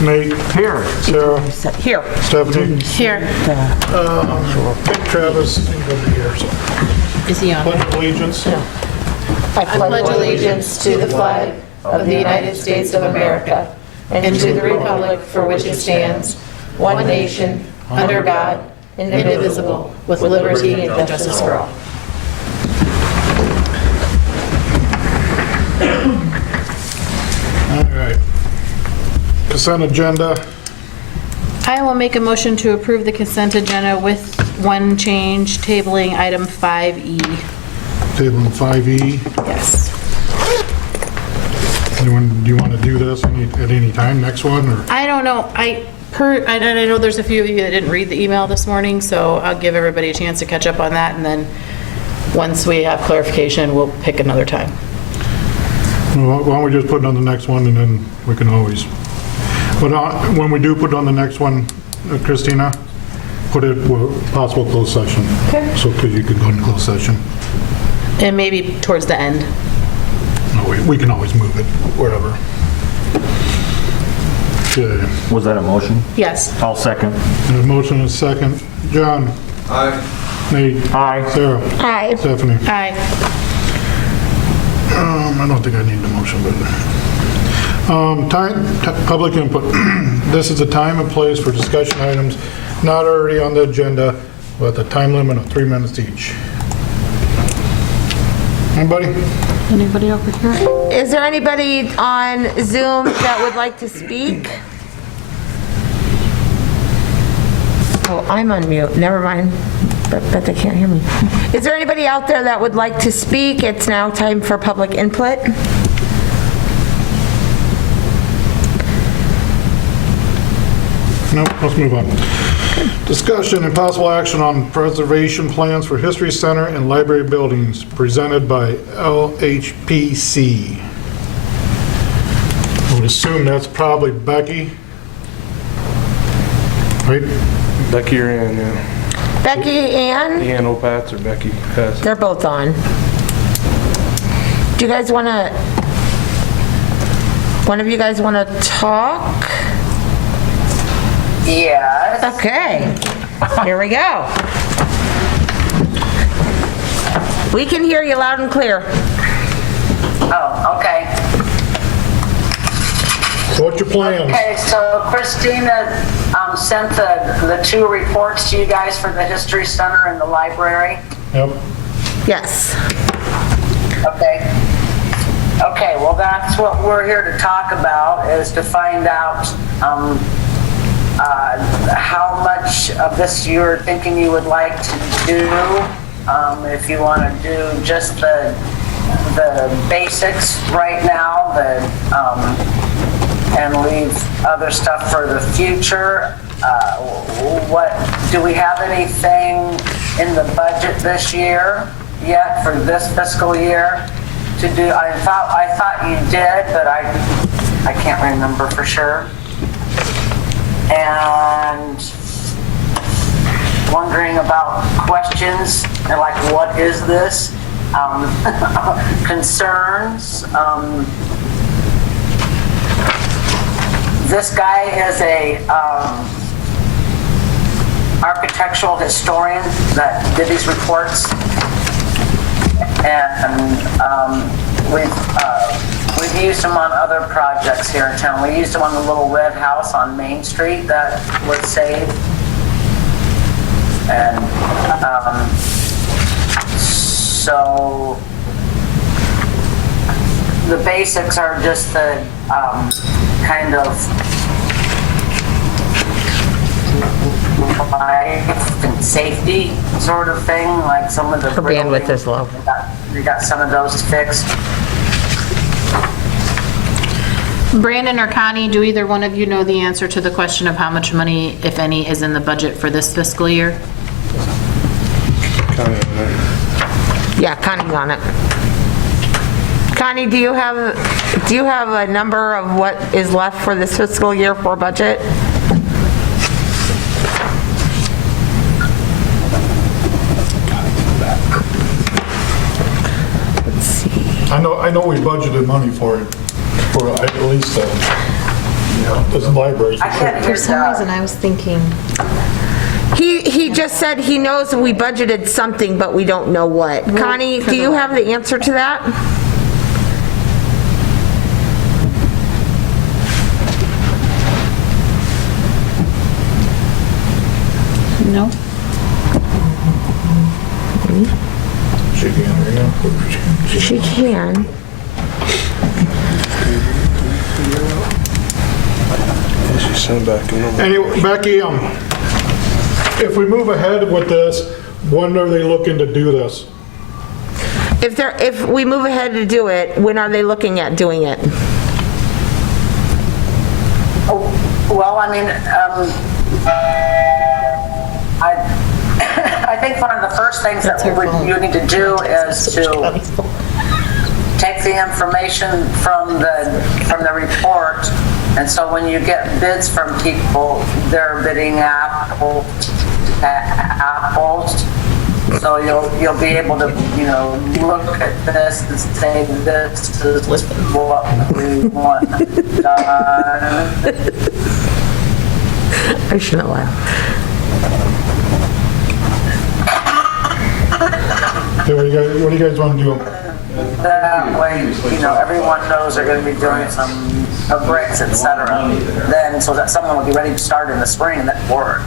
Nate? Here. Sarah? Here. Stephanie? Here. Travis? He's over here. So. Is he on? Pledge of allegiance. I pledge allegiance to the flag of the United States of America and to the republic for which it stands, one nation, under God, indivisible, with liberty and justice for all. All right. Consent agenda. I will make a motion to approve the consent agenda with one change, tabling item 5E. Table 5E. Yes. Do you want to do this at any time, next one, or? I don't know, I know there's a few of you that didn't read the email this morning, so I'll give everybody a chance to catch up on that, and then once we have clarification, we'll pick another time. Well, why don't we just put it on the next one, and then we can always, but when we do put it on the next one, Christina, put it possible closed session. Okay. So you could go into closed session. And maybe towards the end. No, we can always move it wherever. Okay. Was that a motion? Yes. I'll second. And a motion and a second. John? Aye. Nate? Aye. Sarah? Aye. Stephanie? Aye. I don't think I need the motion, but public input. This is a time and place for discussion items not already on the agenda with a time limit of 3 minutes each. Anybody? Anybody over here? Is there anybody on Zoom that would like to speak? Oh, I'm on mute. Never mind. Bet they can't hear me. Is there anybody out there that would like to speak? It's now time for public input. No, let's move on. Discussion and possible action on preservation plans for History Center and library buildings presented by LHPC. I would assume that's probably Becky. Right? Becky or Ann, yeah. Becky, Ann? Ann Opatz or Becky Pess. They're both on. Do you guys want to, one of you guys want to talk? Yes. Okay, here we go. We can hear you loud and clear. Oh, okay. So what's your plans? Okay, so Christina sent the two reports to you guys for the History Center and the library. Yep. Yes. Okay. Okay, well, that's what we're here to talk about, is to find out how much of this you're thinking you would like to do. If you want to do just the basics right now, and leave other stuff for the future. What do we have anything in the budget this year yet for this fiscal year to do? I thought you did, but I can't remember for sure. And wondering about questions and like, what is this? Concerns. This guy is a architectural historian that did these reports, and we've used him on other projects here in town. We used him on the little red house on Main Street that was saved, and so the basics are just the kind of life and safety sort of thing, like some of the Her bandwidth is low. We got some of those fixed. Brandon or Connie, do either one of you know the answer to the question of how much money, if any, is in the budget for this fiscal year? Yeah, Connie's on it. Connie, do you have a number of what is left for this fiscal year for budget? Let's see. I know we budgeted money for it, for at least the This library. I can't hear For some reason, Doug. I was thinking, He just said he knows we budgeted something, but we don't know what. Connie, do you have the answer to that? no. She can hear you. She can. She sent back in. Anyway, Becky, if we move ahead with this, when are they looking to do this? If we move ahead to do it, when are they looking at doing it? Well, I mean, I think one of the first things that you need to do is to take the information from the report, and so when you get bids from people, they're bidding apples. So you'll be able to, look at this and say, this is what we want done. I shouldn't laugh. Okay, what do you guys want to do? That way, everyone knows they're going to be doing some bricks, etc. Then, so that someone will be ready to start in the spring and that work.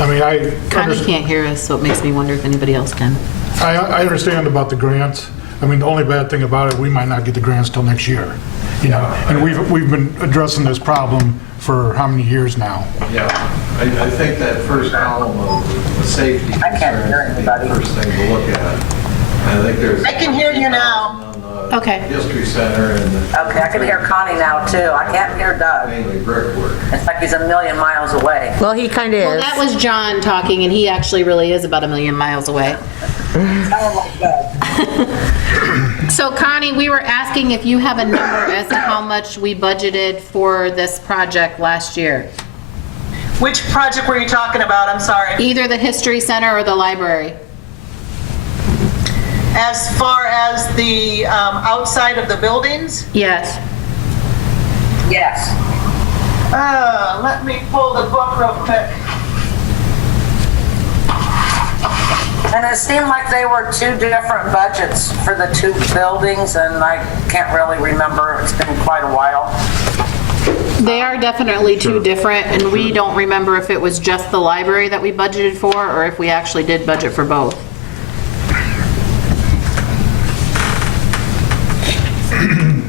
I mean, Connie can't hear us, so it makes me wonder if anybody else can. I understand about the grants. I mean, the only bad thing about it, we might not get the grants till next year. And we've been addressing this problem for how many years now? Yeah, I think that first column of the safety I can't hear concerns is the anybody. first thing to look at. I think there's. I can hear you now. On the Okay. History Center and the. Okay, I can hear Connie now too. I can't hear Doug. Mainly brickwork. It's like he's a million miles away. Well, he kind of Well, is. that was John talking, and he actually really is about 1,000,000 miles away. Sound like Doug. So Connie, we were asking if you have a number as to how much we budgeted for this project last year. Which project were you talking about? I'm sorry. Either the History Center or the library. As far as the outside of the buildings? Yes. Yes. Let me pull the book real quick. And it seemed like they were two different budgets for the two buildings, and I can't really remember. It's been quite a while. They are definitely two different, and we don't remember if it was just the library that we budgeted for, or if we actually did budget for both.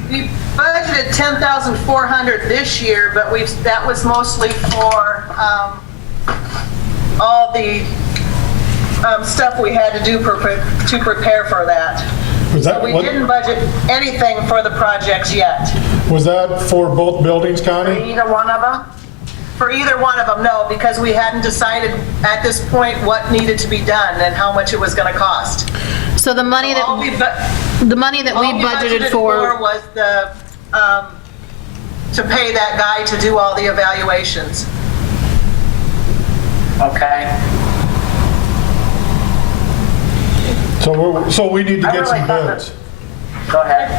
We budgeted $10,400 this year, but that was mostly for all the stuff we had to do to prepare for that. Was So that, we didn't budget anything for the projects yet. was that for both buildings, Connie? Either one of them? For either one of them, no, because we hadn't decided at this point what needed to be done and how much it was going to cost. So the money All that, we the money that we all we budgeted for, was the, to pay that guy to do all the evaluations. Okay. So we need to I get really some thought bids. Go ahead.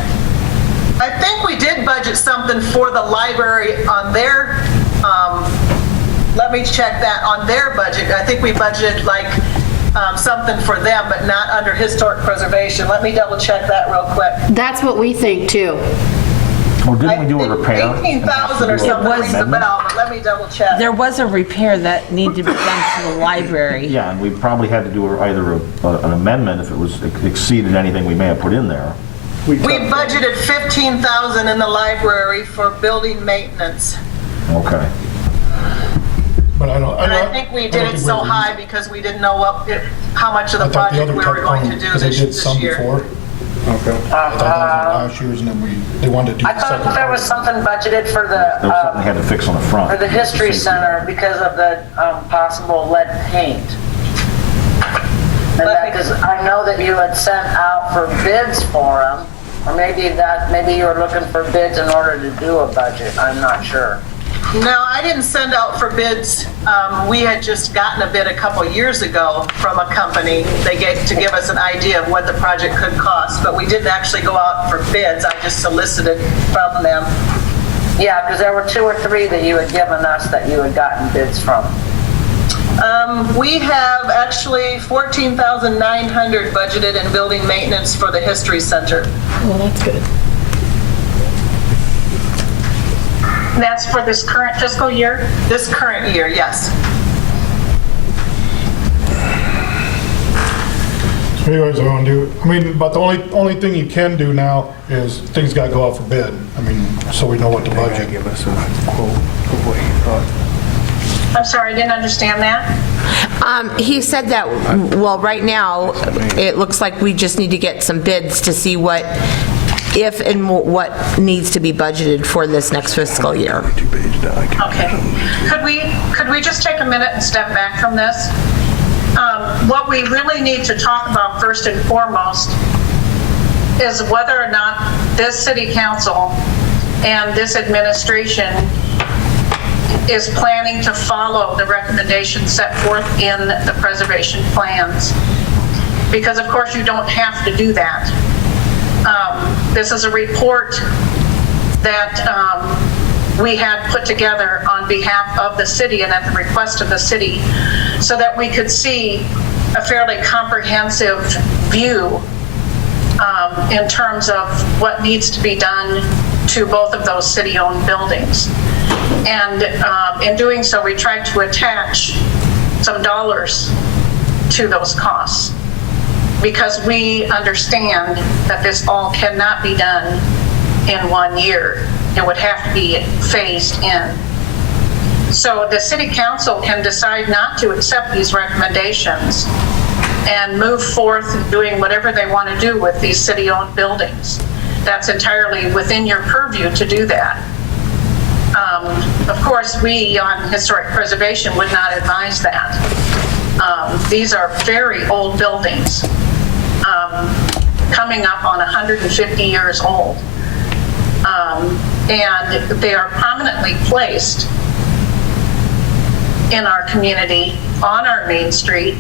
I think we did budget something for the library on their, let me check that, on their budget. I think we budgeted like something for them, but not under historic preservation. Let me double check that real quick. that's what we think too. Or didn't we do a repair? 18,000 or something rings a bell, but let me double check. There was a repair that needed to be done to the library. Yeah, and we probably had to do either an amendment if it was exceeded anything we may have put in there. We budgeted 15,000 in the library for building maintenance. Okay. But I don't. And I think we did it so high because we didn't know how much of the project we were going to do this year. Okay. I thought that was last year's, and then they wanted to do I the thought second. there was something budgeted for There was something we the, had to fix on the front. for the History Safety. Center because of the possible lead paint. And that, because I know that you had sent out for bids for them, or maybe you were looking for bids in order to do a budget, I'm not sure. No, I didn't send out for bids. We had just gotten a bid a couple years ago from a company. They gave to give us an idea of what the project could cost, but we didn't actually go out for bids. I just solicited from them. Yeah, because there were 2 or 3 that you had given us that you had gotten bids from. We have actually $14,900 budgeted in building maintenance for the History Center. Well, that's good. That's for this current fiscal year? This current year, yes. So you guys are gonna do, I mean, but the only thing you can do now is things gotta go out for bid. I mean, so we know what to budget. Give us a quote of what you thought. I'm sorry, I didn't understand that. He said that, well, right now, it looks like we just need to get some bids to see what, if and what needs to be budgeted for this next fiscal year. Okay. Could we just take a minute and step back from this? What we really need to talk about first and foremost is whether or not this city council and this administration is planning to follow the recommendations set forth in the preservation plans. Because of course you don't have to do that. This is a report that we had put together on behalf of the city and at the request of the city so that we could see a fairly comprehensive view in terms of what needs to be done to both of those city-owned buildings. And in doing so, we tried to attach some dollars to those costs because we understand that this all cannot be done in 1 year. It would have to be phased in. So the city council can decide not to accept these recommendations and move forth doing whatever they want to do with these city-owned buildings. That's entirely within your purview to do that. Of course, we on historic preservation would not advise that. These are very old buildings, coming up on 150 years old. And they are prominently placed in our community on our main street.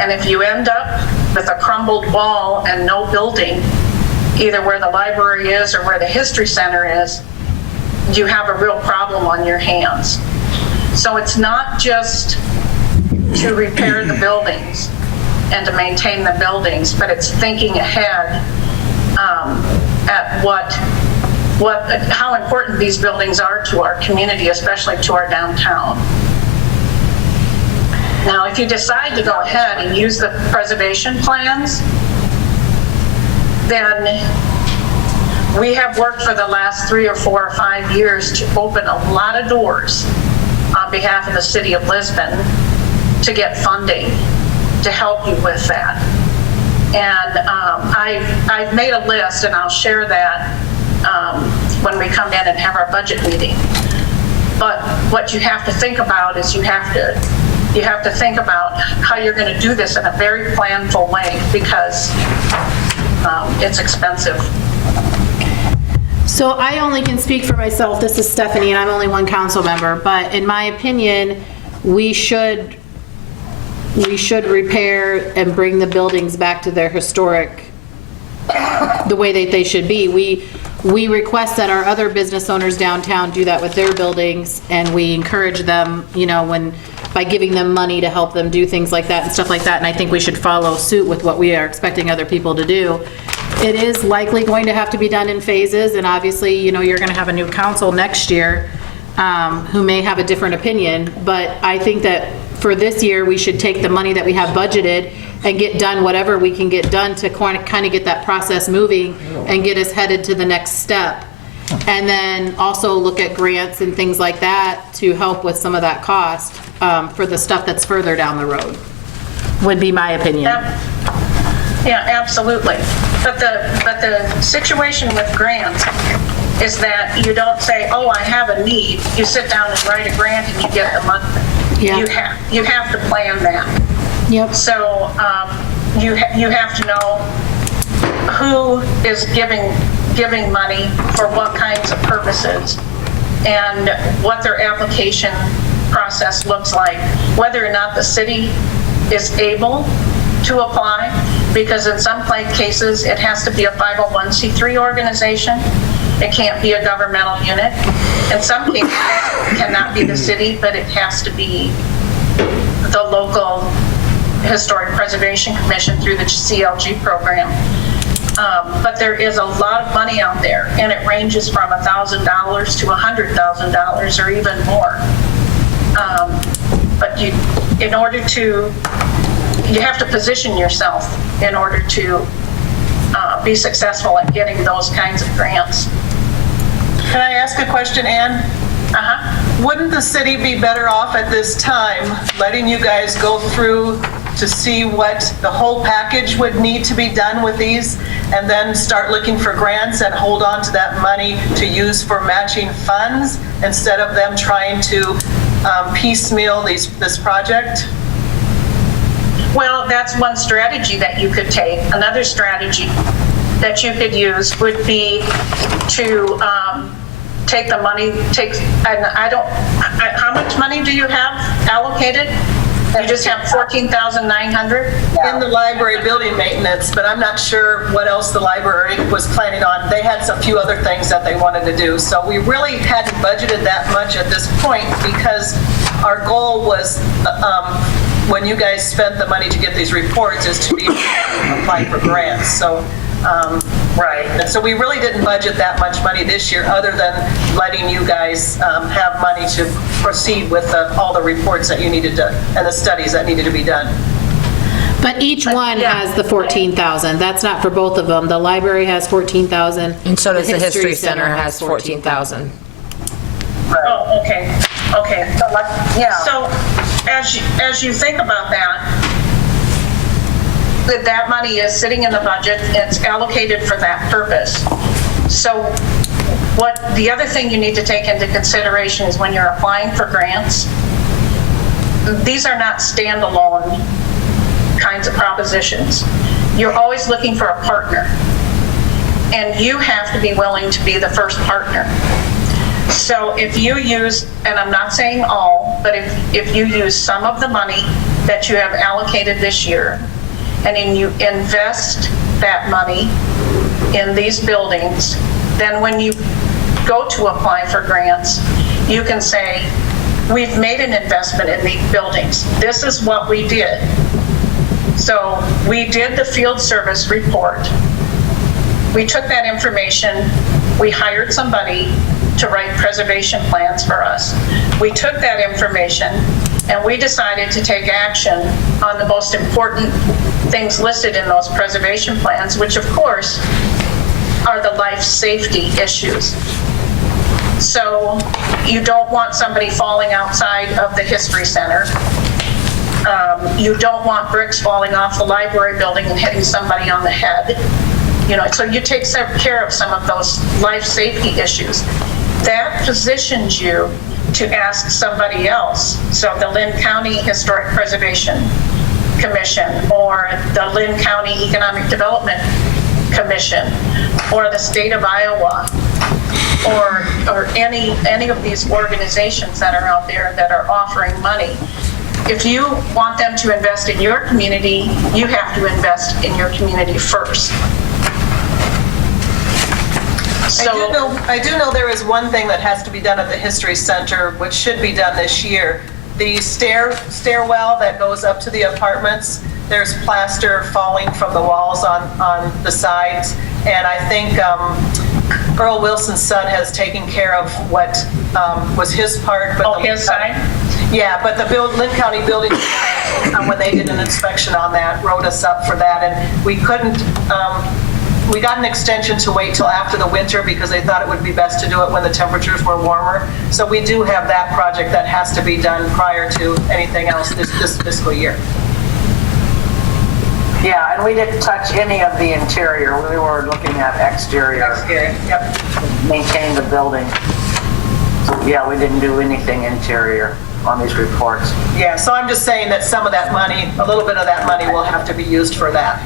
And if you end up with a crumbled wall and no building, either where the library is or where the history center is, you have a real problem on your hands. So it's not just to repair the buildings and to maintain the buildings, but it's thinking ahead at how important these buildings are to our community, especially to our downtown. Now, if you decide to go ahead and use the preservation plans, then we have worked for the last 3 or 4 or 5 years to open a lot of doors on behalf of the City of Lisbon to get funding to help you with that. And I've made a list, and I'll share that when we come in and have our budget meeting. But what you have to think about is you have to think about how you're going to do this in a very planful way because it's expensive. So I only can speak for myself. This is Stephanie, and I'm only one council member. But in my opinion, we should repair and bring the buildings back to their historic, the way that they should be. We request that our other business owners downtown do that with their buildings, and we encourage them, you know, by giving them money to help them do things like that and stuff like that. And I think we should follow suit with what we are expecting other people to do. It is likely going to have to be done in phases, and obviously, you know, you're going to have a new council next year who may have a different opinion, but I think that for this year, we should take the money that we have budgeted and get done whatever we can get done to kind of get that process moving and get us headed to the next step. And then also look at grants and things like that to help with some of that cost for the stuff that's further down the road, would be my opinion. Yeah, absolutely. But the situation with grants is that you don't say, oh, I have a need. You sit down and write a grant and you get the money. Yeah. You have to plan that. Yep. So you have to know who is giving money for what kinds of purposes and what their application process looks like, whether or not the city is able to apply, because in some cases it has to be a 501c3 organization. It can't be a governmental unit. In some cases, it cannot be the city, but it has to be the local Historic Preservation Commission through the CLG program. But there is a lot of money out there, and it ranges from $1,000 to $100,000 or even more. But in order to, you have to position yourself in order to be successful at getting those kinds of grants. Can I ask a question, Ann? Wouldn't the city be better off at this time letting you guys go through to see what the whole package would need to be done with these, and then start looking for grants and hold on to that money to use for matching funds instead of them trying to piecemeal this project? Well, that's one strategy that you could take. Another strategy that you could use would be to take the money, and how much money do you have allocated? You just have $14,900? In the library building maintenance, but I'm not sure what else the library was planning on. They had a few other things that they wanted to do. So we really hadn't budgeted that much at this point because our goal was, when you guys spent the money to get these reports, is to be able to apply for grants. So, right. And so we really didn't budget that much money this year other than letting you guys have money to proceed with all the reports that you needed to, and the studies that needed to be done. But each one has the 14,000. That's not for both of them. The library has 14,000. And so does the History Center has 14,000. Oh, okay, okay. Yeah. So as you think about that money is sitting in the budget, it's allocated for that purpose. So the other thing you need to take into consideration is when you're applying for grants, these are not standalone kinds of propositions. You're always looking for a partner, and you have to be willing to be the first partner. So if you use, and I'm not saying all, but if you use some of the money that you have allocated this year, and then you invest that money in these buildings, then when you go to apply for grants, you can say, we've made an investment in these buildings. This is what we did. So we did the field service report. We took that information, we hired somebody to write preservation plans for us. We took that information and we decided to take action on the most important things listed in those preservation plans, which of course are the life safety issues. So you don't want somebody falling outside of the History Center. You don't want bricks falling off the library building and hitting somebody on the head. You know, so you take care of some of those life safety issues. That positions you to ask somebody else. So the Lynn County Historic Preservation Commission, or the Lynn County Economic Development Commission, or the state of Iowa, or any of these organizations that are out there that are offering money. If you want them to invest in your community, you have to invest in your community first. I do know there is one thing that has to be done at the History Center, which should be done this year. The stairwell that goes up to the apartments, there's plaster falling from the walls on the sides, and I think Earl Wilson's son has taken care of what was his part. But his side? Yeah, but the Lynn County Building, when they did an inspection on that, wrote us up for that, and we couldn't, we got an extension to wait till after the winter because they thought it would be best to do it when the temperatures were warmer. So we do have that project that has to be done prior to anything else this fiscal year. Yeah, and we didn't touch any of the interior. We were looking at exterior. Yep. Maintain the building. So yeah, we didn't do anything interior on these reports. Yeah, so I'm just saying that some of that money, a little bit of that money will have to be used for that.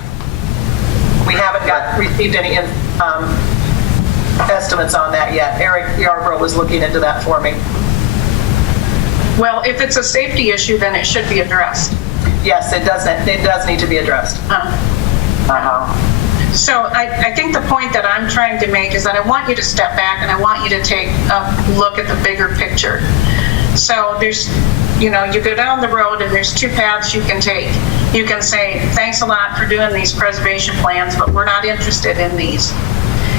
We haven't received any estimates on that yet. Eric Yarbrough was looking into that for me. Well, if it's a safety issue, then it should be addressed. Yes, it does need to be addressed. So I think the point that I'm trying to make is that I want you to step back and I want you to take a look at the bigger picture. So there's, you go down the road and there's two paths you can take. You can say, thanks a lot for doing these preservation plans, but we're not interested in these.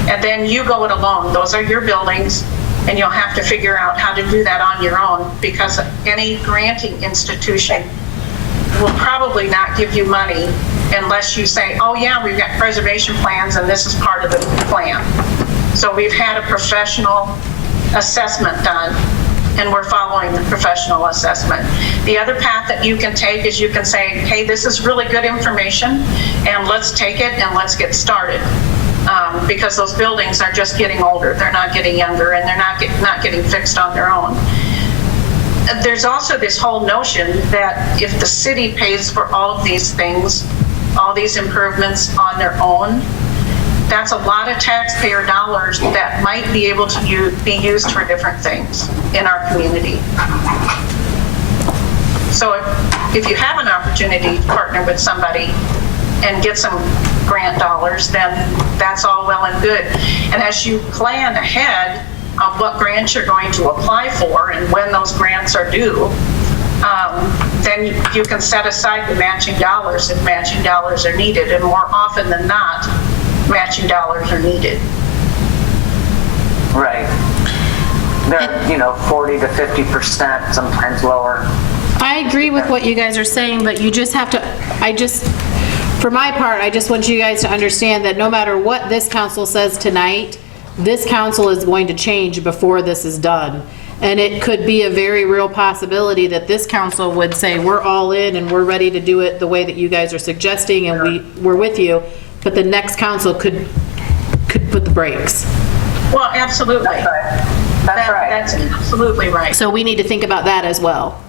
And then you go it alone. Those are your buildings, and you'll have to figure out how to do that on your own, because any granting institution will probably not give you money unless you say, oh yeah, we've got preservation plans and this is part of the plan. So we've had a professional assessment done and we're following the professional assessment. The other path that you can take is you can say, hey, this is really good information and let's take it and let's get started. Because those buildings are just getting older, they're not getting younger, and they're not getting fixed on their own. There's also this whole notion that if the city pays for all of these things, all these improvements on their own, that's a lot of taxpayer dollars that might be able to be used for different things in our community. So if you have an opportunity to partner with somebody and get some grant dollars, then that's all well and good. And as you plan ahead of what grants you're going to apply for and when those grants are due, then you can set aside the matching dollars if matching dollars are needed. And more often than not, matching dollars are needed. Right. They're, 40 to 50%, sometimes lower. I agree with what you guys are saying, but you just have to, for my part, I just want you guys to understand that no matter what this council says tonight, this council is going to change before this is done. And it could be a very real possibility that this council would say, we're all in and we're ready to do it the way that you guys are suggesting and we're with you, but the next council could put the brakes. Well, absolutely. That's right. That's right. That's absolutely right. So we need to think about that as well,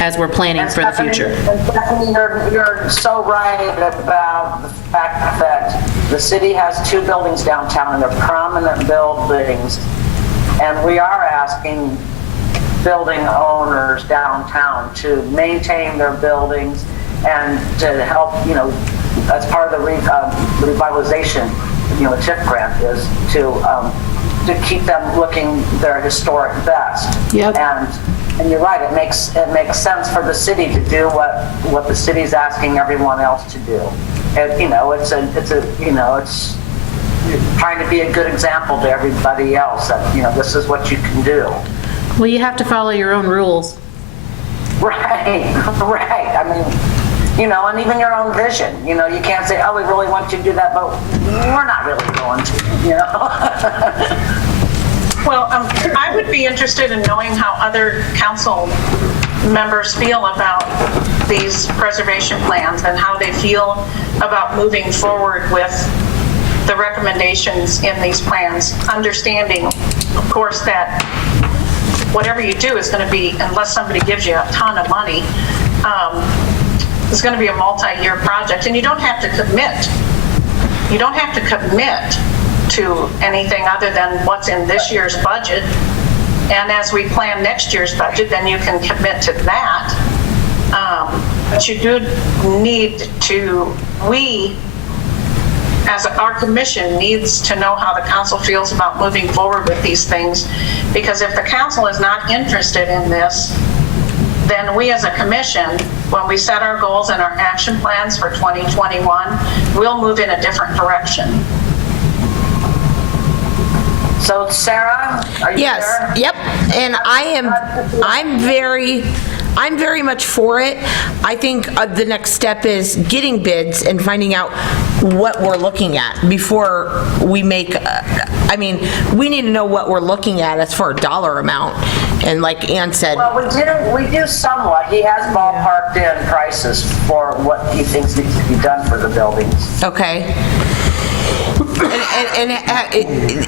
as we're planning for the future. Stephanie, you're so right about the fact that the city has two buildings downtown and they're prominent buildings. And we are asking building owners downtown to maintain their buildings and to help, as part of the revitalization, the TIF grant is to keep them looking their historic best. Yep. And you're right, it makes sense for the city to do what the city's asking everyone else to do. And, it's trying to be a good example to everybody else that, this is what you can do. Well, you have to follow your own rules. Right. I mean, and even your own vision, you can't say, oh, we really want you to do that, but we're not really going to, Well, I would be interested in knowing how other council members feel about these preservation plans and how they feel about moving forward with the recommendations in these plans, understanding, of course, that whatever you do is going to be, unless somebody gives you a ton of money, it's going to be a multi-year project, and you don't have to commit. You don't have to commit to anything other than what's in this year's budget. And as we plan next year's budget, then you can commit to that. But you do need to, as our commission needs to know how the council feels about moving forward with these things. Because if the council is not interested in this, then we as a commission, when we set our goals and our action plans for 2021, we'll move in a different direction. So Sarah, are you Yes, there? yep, and I'm very much for it. I think the next step is getting bids and finding out what we're looking at before we make, we need to know what we're looking at as for a dollar amount. And like Ann said. Well, we do somewhat. He has ballparked in prices for what he thinks needs to be done for the buildings. Okay. And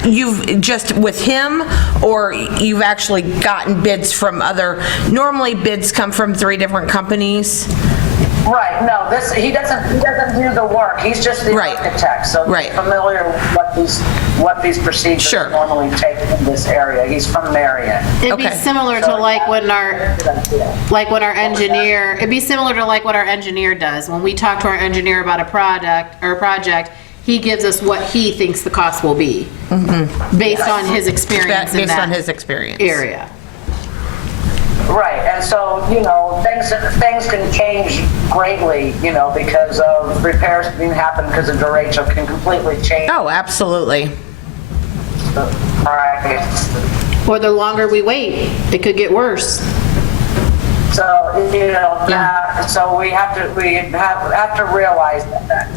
you've just with him, or you've actually gotten bids from other, normally bids come from 3 different companies? Right, no, he doesn't do the work, he's just the architect, so he's familiar with what these what these procedures Sure. normally take in this area. He's from Marion. It'd be Okay. similar to like when our engineer, it'd be similar to like what our engineer does. When we talk to our engineer about a project, he gives us what he thinks the cost will be, based on his experience in Based on that his experience. area. Right, and so, things can change greatly, because of repairs that didn't happen because of derecho can completely change Oh, absolutely. the price. Or the longer we wait, it could get worse. So, so we have to realize that.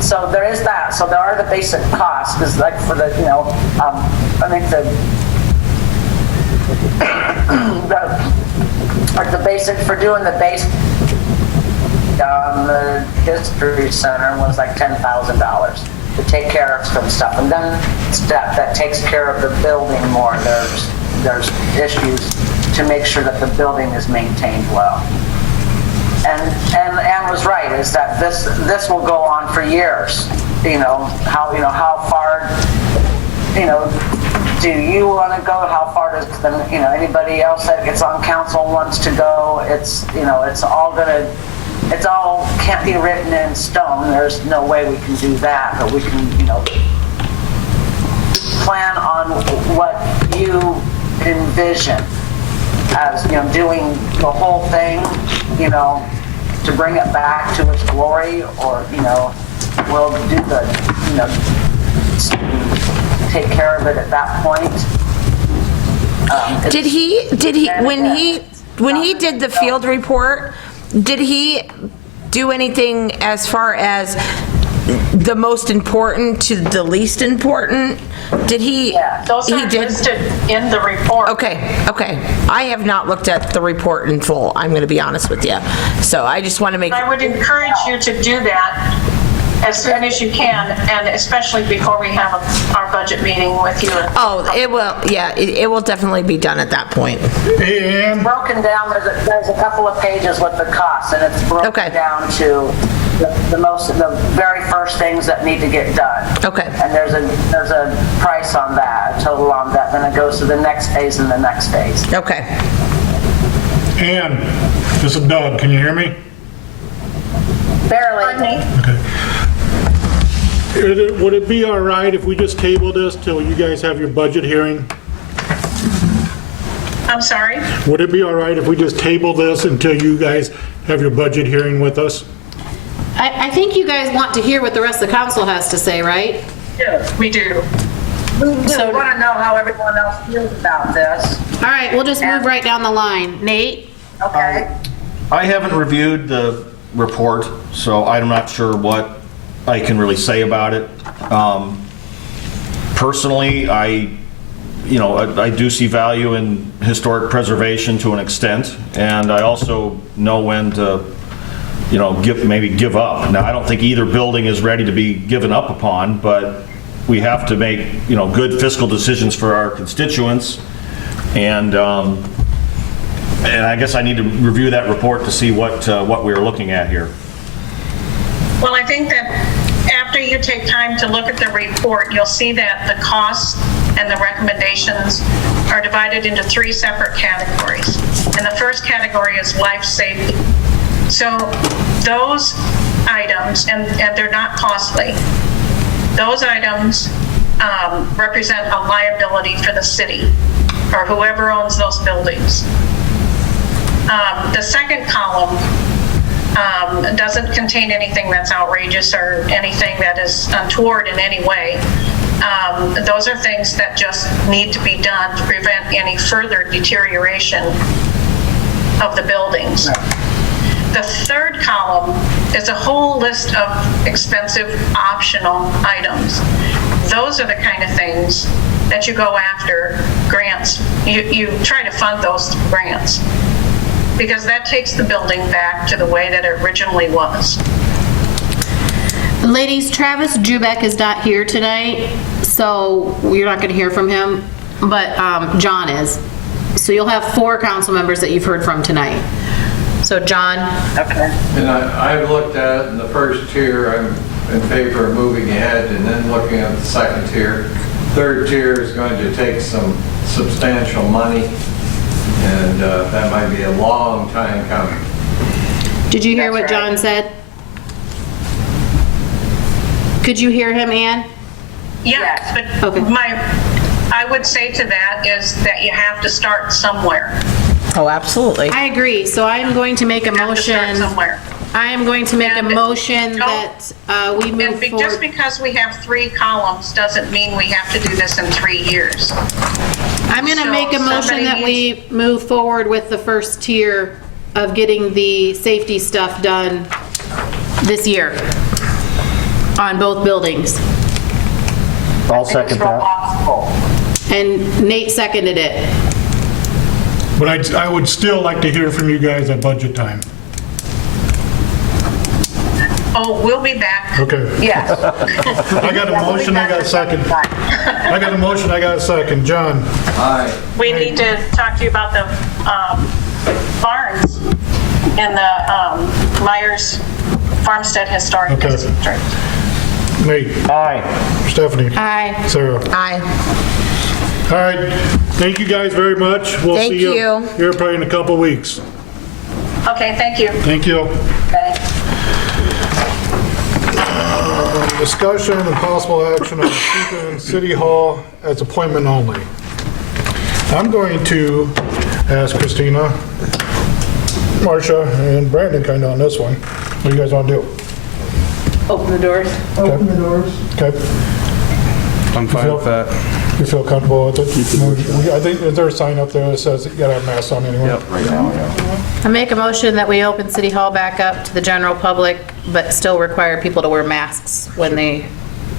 So there is that. So there are the basic costs, because like for the, I think the basic for doing the base on the history center was like $10,000 to take care of some stuff, and then that takes care of the building more. There's issues to make sure that the building is maintained well. And Ann was right, is that this will go on for years. How far do you want to go? How far does anybody else that gets on council wants to go? It's all can't be written in stone. There's no way we can do that, but we can plan on what you envision as doing the whole thing, to bring it back to its glory, or we'll do the take care of it at that point. Did he when he did the field report, did he do anything as far as the most important to the least important? Did he? Yeah, Those are listed in the report. Okay. I have not looked at the report in full, I'm going to be honest with you. So I just want to make... I would encourage you to do that as soon as you can, and especially before we have our budget meeting with you. Oh, it will, yeah, it will definitely be done at that point. Hey, Ann? Broken down, there's a couple of pages with the costs, and it's broken Okay. down to the very first things that need to get done. Okay. And there's a price on that, a total on that, then it goes to the next phase and the next phase. Okay. Ann, this is Doug, can you hear me? Barely. Pardon me? Okay. Would it be all right if we just table this till you guys have your budget hearing? I'm sorry? Would it be all right if we just table this until you guys have your budget hearing with us? I think you guys want to hear what the rest of the council has to say, right? Yeah, we do. We want to know how everyone else feels about this. All right, we'll just move right down the line. Nate? Okay. I haven't reviewed the report, so I'm not sure what I can really say about it. Personally, I do see value in historic preservation to an extent, and I also know when to, maybe give up. Now, I don't think either building is ready to be given up upon, but we have to make, good fiscal decisions for our constituents, and I guess I need to review that report to see what we're looking at here. Well, I think that after you take time to look at the report, you'll see that the costs and the recommendations are divided into 3 separate categories. And the first category is life safety. So those items, and they're not costly, those items represent a liability for the city or whoever owns those buildings. The second column doesn't contain anything that's outrageous or anything that is untoward in any way. Those are things that just need to be done to prevent any further deterioration of the buildings. The third column is a whole list of expensive optional items. Those are the kind of things that you go after grants. You try to fund those through grants, because that takes the building back to the way that it originally was. Ladies, Travis Jubeck is not here tonight, so you're not going to hear from him, but John is. So you'll have 4 council members that you've heard from tonight. So John? Okay. And I've looked at it in the first tier, I'm in favor of moving ahead and then looking at the second tier. Third tier is going to take some substantial money, and that might be a long time coming. Did you hear what John said? Could you hear him, Ann? Yes, but Okay. I would say to that is that you have to start somewhere. Oh, absolutely. I agree, so I'm going to make a You have to start motion. somewhere. I am going to make a And motion don't- that we move And just forward. because we have 3 columns doesn't mean we have to do this in 3 years. I'm going to So make a motion somebody that we move forward with the first tier of getting the safety stuff done this year on both buildings. I'll second It's real that. possible. And Nate seconded it. But I would still like to hear from you guys at budget time. Oh, we'll be back. Okay. Yes. I got a motion, I got a second. I got a motion, I got a second. John? Aye. We need to talk to you about the barns in the Myers Farmstead Historic Okay. District. Nate? Aye. Stephanie? Aye. Sarah? Aye. All right, thank you guys very much. We'll Thank see you you. here probably in a couple weeks. Okay, thank you. Thank you. Okay. Discussion and possible action on keeping City Hall as appointment only. I'm going to ask Christina, Marcia, and Brandon kind of on this one. What do you guys want to do? Open the doors. Open the doors. Okay. I'm fine with that. You feel comfortable with it? I think, is there a sign up there that says you gotta have masks on anyway? Yep. Right now, I make a motion that we open City Hall back up to the general public, but still require people to wear masks when they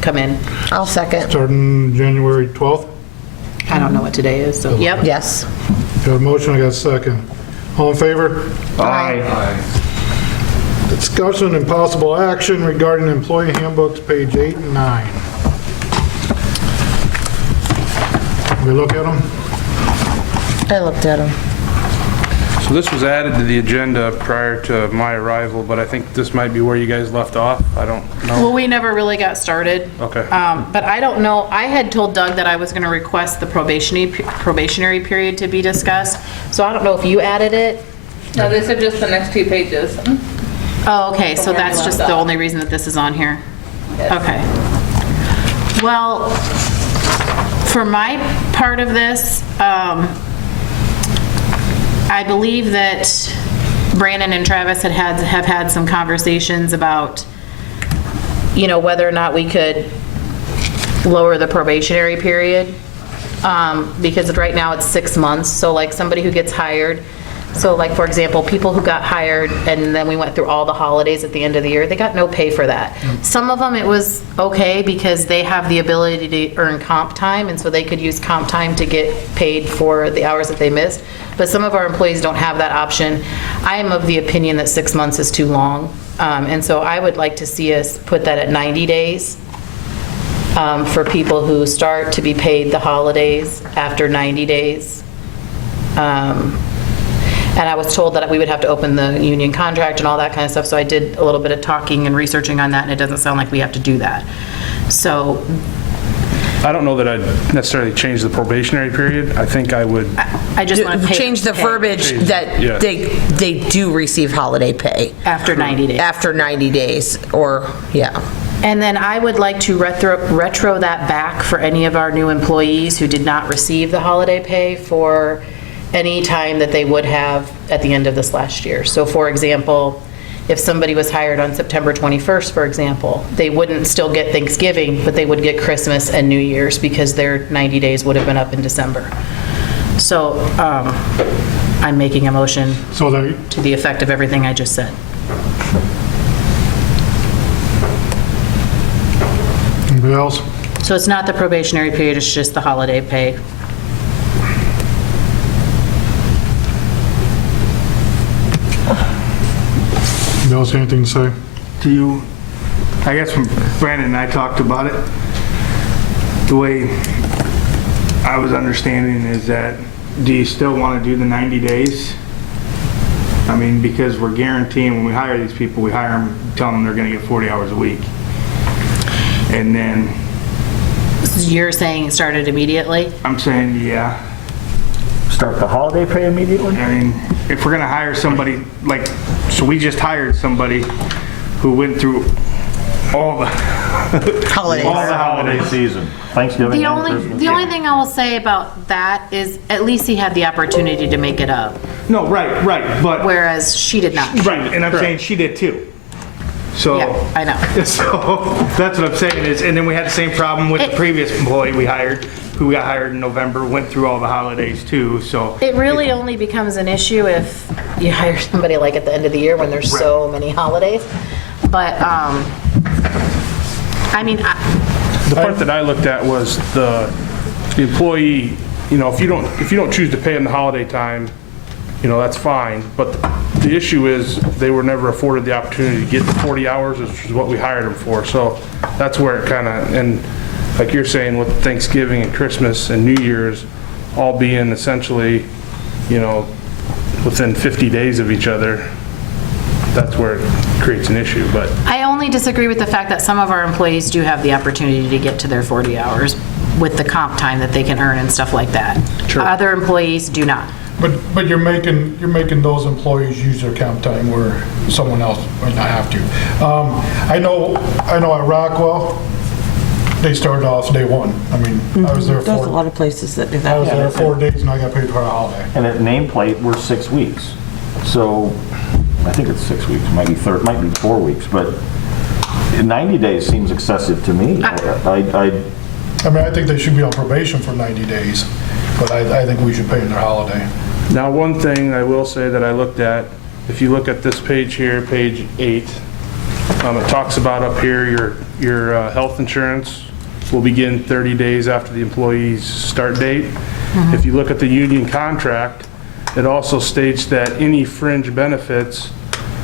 come in. I'll second. Starting January 12th? I don't know what today is, so, yep. Yes. Got a motion, I got a second. All in favor? Aye. Discussion and possible action regarding employee handbooks, page 8 and 9. We look at them? I looked at them. So this was added to the agenda prior to my arrival, but I think this might be where you guys left off. I don't know. Well, we never really got started. Okay. But I don't know, I had told Doug that I was going to request the probationary period to be discussed, so I don't know if you added it? No, these are just the next 2 pages. Oh, okay, so From where that's you just left the off. only reason that this is on here? Yes. Okay. Well, for my part of this, I believe that Brandon and Travis have had some conversations about, you know, whether or not we could lower the probationary period, because right now it's 6 months, so like somebody who gets hired, so like, for example, people who got hired and then we went through all the holidays at the end of the year, they got no pay for that. Some of them, it was okay because they have the ability to earn comp time, and so they could use comp time to get paid for the hours that they missed. But some of our employees don't have that option. I am of the opinion that 6 months is too long, and so I would like to see us put that at 90 days for people who start to be paid the holidays after 90 days. And I was told that we would have to open the union contract and all that kind of stuff, so I did a little bit of talking and researching on that, and it doesn't sound like we have to do that. So I don't know that I'd necessarily change the probationary period. I think I would, I just want to pay. Change the verbiage that Yeah. they do receive holiday pay. After 90 days. After 90 days, or, yeah. And then I would like to retro that back for any of our new employees who did not receive the holiday pay for any time that they would have at the end of this last year. So for example, if somebody was hired on September 21st, for example, they wouldn't still get Thanksgiving, but they would get Christmas and New Year's because their 90 days would have been up in December. So I'm making a motion So they, to the effect of everything I just said. anybody else? So it's not the probationary period, it's just the holiday pay. Anybody else, anything to say? Do you, I guess when Brandon and I talked about it, the way I was understanding is that, do you still want to do the 90 days? I mean, because we're guaranteeing when we hire these people, we hire them, telling them they're going to get 40 hours a week. And then You're saying it started immediately? I'm saying, yeah. Start the holiday pay immediately? I mean, if we're gonna hire somebody, like, so we just hired somebody who went through all the Holidays. All the holiday season, Thanksgiving The and only, Christmas. the only thing I will say about that is at least he had the opportunity to make it up, No, right, but, whereas she did not. right, and I'm saying she did too. So. Yeah, I know. So, that's what I'm saying is, and then we had the same problem with the It- previous employee we hired, who got hired in November, went through all the holidays too, so. It really only becomes an issue if you hire somebody like at the end of the year when there's so many holidays. But, I mean, The part that I looked at was the employee, you know, if you don't choose to pay them the holiday time, you know, that's fine. But the issue is they were never afforded the opportunity to get the 40 hours, which is what we hired them for. So that's where it kind of, and like you're saying with Thanksgiving and Christmas and New Year's all being essentially, you know, within 50 days of each other, that's where it creates an issue. But I only disagree with the fact that some of our employees do have the opportunity to get to their 40 hours with the comp time that they can earn and stuff like that. Sure. Other employees do not. But you're making those employees use their comp time where someone else might not have to. I know at Rockwell, they started off day one. I mean, I was there There's a for, lot of places that do I was that. there 4 days and I got paid for a holiday. And at nameplate, we're 6 weeks. So I think it's 6 weeks, might be 4 weeks, but 90 days seems excessive to me. I mean, I think they should be on probation for 90 days, but I think we should pay them their holiday. now, one thing I will say that I looked at, if you look at this page here, page 8, it talks about up here, your health insurance will begin 30 days after the employee's start date. If you look at the union contract, it also states that any fringe benefits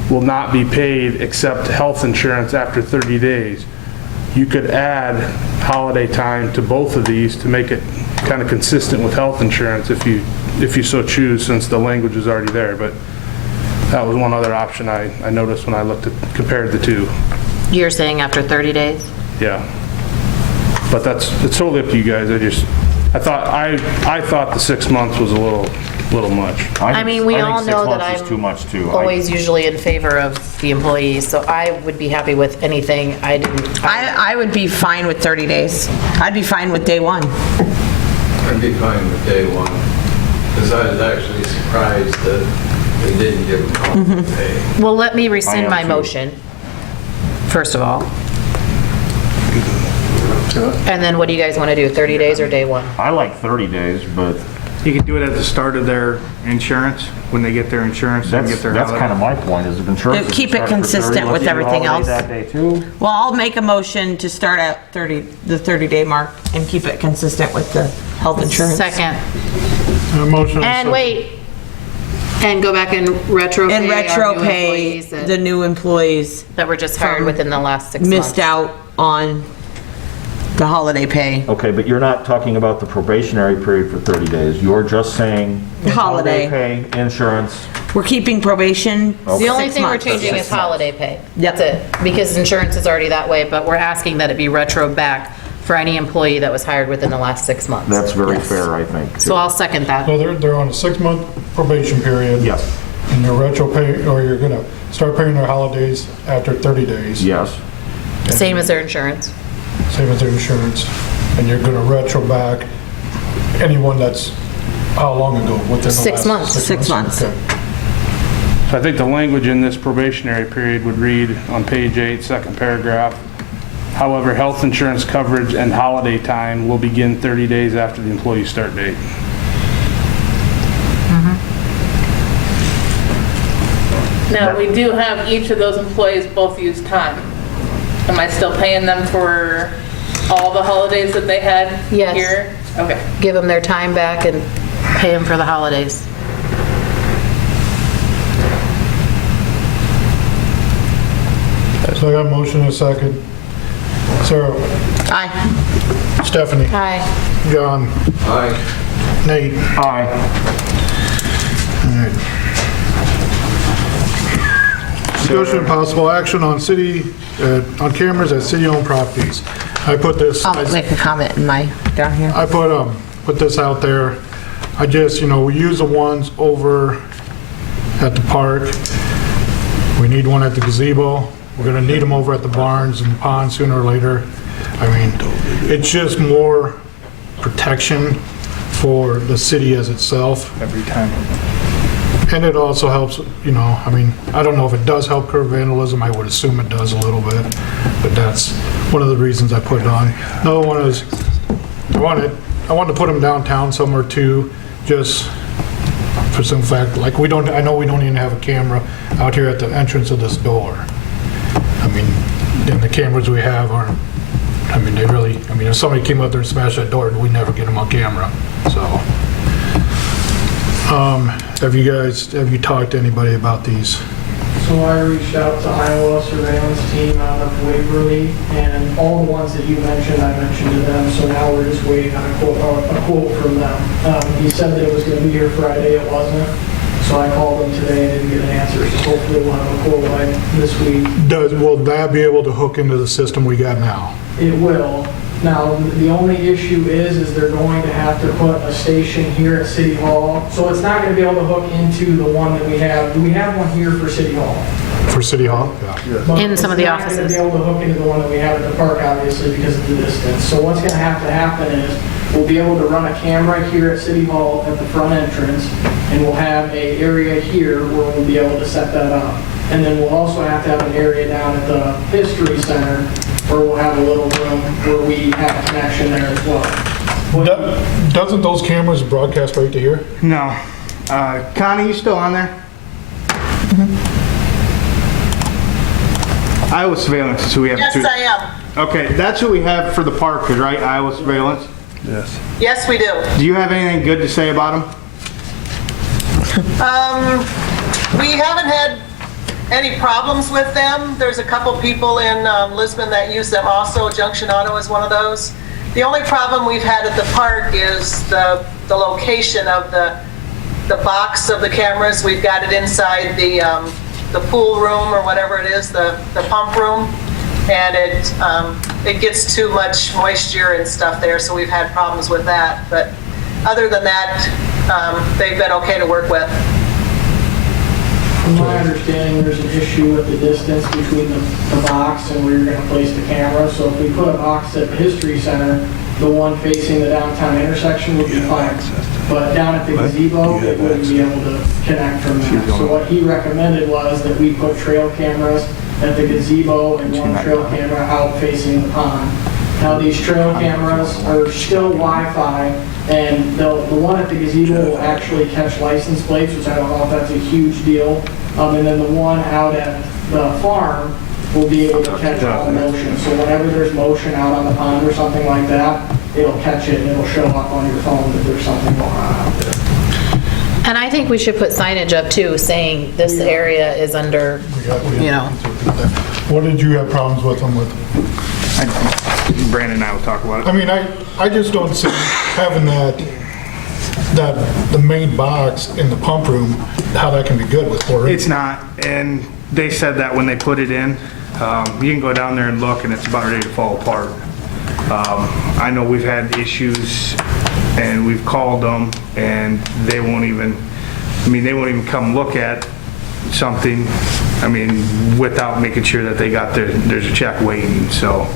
will not be paid except health insurance after 30 days. You could add holiday time to both of these to make it kind of consistent with health insurance if you so choose, since the language is already there. But that was one other option I noticed when I compared the two. You're saying after 30 days? Yeah. But it's totally up to you guys. I thought the 6 months was a little much. I mean, we all know that I think 6 months is too much too. Always usually in favor of the employees, so I would be happy with anything. I would be fine with 30 days. I'd be fine with day one. I'd be fine with day one, because I was actually surprised that we didn't give them holiday pay. Well, let me I rescind am my too. motion, first of all. And then what do you guys want to do, 30 days or day one? I like 30 days, but You could do it at the start of their insurance, when they get their insurance and get their that's kind holiday. of my point, is if insurance is Keep it starting for 30, consistent let's with do everything holidays else. that day too. Well, I'll make a motion to start at the 30-day mark and keep it consistent with the health insurance. Second. Motion. And wait, and go back and retro pay And retro our new pay employees the new employees that were just hired from within the last 6 months. missed out on the holiday pay. Okay, but you're not talking about the probationary period for 30 days. You're just saying Holiday. pay, insurance. We're keeping probation The only 6 thing we're months. changing is holiday pay. Yep. That's it, because insurance is already that way, but we're asking that it be retro back for any employee that was hired within the last 6 months. That's very Yes. fair, I think. So I'll second that. So they're on a 6-month probation period. Yes, And you're retro pay, or you're gonna start paying their holidays after 30 days. yes. Same as their insurance. Same as their insurance. And you're gonna retro back anyone that's, how long ago? Within the 6 last months. 6 months. Okay. So I think the language in this probationary period would read on page 8, second paragraph, however, health insurance coverage and holiday time will begin 30 days after the employee's start date. Now, we do have each of those employees both use time. Am I still paying them for all the holidays that they had Yes. here? Okay. Give them their time back and pay them for the holidays. So I got a motion and a second. Sarah, Aye. Stephanie, Hi. John, Aye. Nate. Aye. All right. Discussion and possible action on on cameras at city-owned properties. I put this, I'll make a comment in my, down here. I put this out there. I just, we use the ones over at the park. We need one at the gazebo. We're gonna need them over at the barns and ponds sooner or later. I mean, it's just more protection for the city as itself. Every time. And it also helps, I mean, I don't know if it does help curb vandalism. I would assume it does a little bit, but that's one of the reasons I put it on. Another one is, I wanted to put them downtown somewhere too, just for some fact, like I know we don't even have a camera out here at the entrance of this door. I mean, and the cameras we have aren't, they really, if somebody came up there and smashed that door, we'd never get them on camera, so. Have you talked to anybody about these? So I reached out to Iowa surveillance team out of Waverly, and all the ones that you mentioned, I mentioned to them, so now we're just waiting on a quote from them. He said that it was gonna be here Friday, it wasn't, so I called him today and didn't get an answer, so hopefully we'll have a quote by this week. Will that be able to hook into the system we got now? It will. Now, the only issue is they're going to have to put a station here at City Hall. So it's not going to be able to hook into the one that we have. Do we have one here for City Hall? For City Hall? Yeah. But In some of the It's not going offices. to be able to hook into the one that we have at the park, obviously, because of the distance. So what's going to happen is we'll be able to run a camera here at City Hall at the front entrance, and we'll have a area here where we'll be able to set that up. And then we'll also have to have an area down at the History Center where we'll have a little room where we have a connection there as well. Doesn't those cameras broadcast right to here? No. Connie, you still on there? Iowa surveillance is who we have. Yes, I am. Okay, that's who we have for the park, right? Iowa surveillance. Yes. Yes, we do. Do you have anything good to say about them? We haven't had any problems with them. There's a couple people in Lisbon that use them also. Junction Auto is one of those. The only problem we've had at the park is the location of the box of the cameras. We've got it inside the pool room or whatever it is, the pump room, and it gets too much moisture and stuff there, so we've had problems with that. But other than that, they've been okay to work with. From my understanding, there's an issue with the distance between the box and where you're going to place the camera. So if we put a box at the History Center, the one facing the downtown intersection would be fine. But down at the gazebo, it wouldn't be able to connect from there. So what he recommended was that we put trail cameras at the gazebo and one trail camera out facing the pond. Now these trail cameras are still Wi-Fi, and the one at the gazebo will actually catch license plates, which I don't know if that's a huge deal. And then the one out at the farm will be able to catch all motion. So whenever there's motion out on the pond or something like that, it'll catch it and it'll show up on your phone that there's something going on out there. And I think we should put signage up too, saying this area is under, What did you have problems with them with? Brandon and I will talk about it. I mean, I just don't see having the main box in the pump room, how that can be good with chlorine. It's not, and they said that when they put it in. You can go down there and look, and it's about ready to fall apart. I know we've had issues, and we've called them, and they won't even come look at something, without making sure that they got there's a check waiting, so.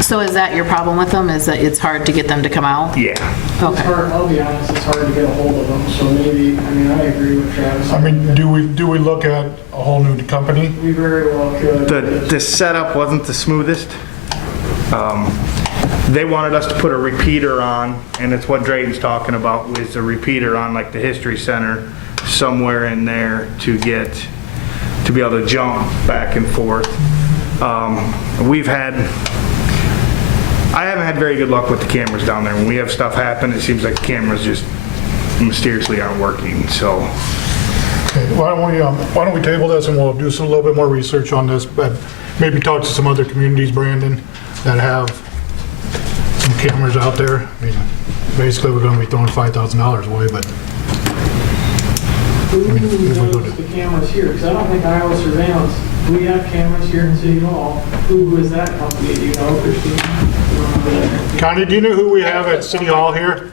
so is that your problem with them, is that it's hard to get them to come out? Yeah. It's Okay. hard, I'll be honest, it's hard to get a hold of them, so maybe, I agree with Travis. Do we look at a whole new company? We very well could. The setup wasn't the smoothest. They wanted us to put a repeater on, and it's what Drayton's talking about, is a repeater on like the History Center, somewhere in there to be able to jump back and forth. I haven't had very good luck with the cameras down there. When we have stuff happen, it seems like the cameras just mysteriously aren't working, so. Okay, why don't we table this and we'll do a little bit more research on this, but maybe talk to some other communities, Brandon, that have some cameras out there. Basically, we're going to be throwing $5,000 away, but Who knows the cameras here? Because I don't think Iowa surveillance We have cameras here in City Hall. Who is that company? Do you know, Christine? Connie, do you know who we have at City Hall here?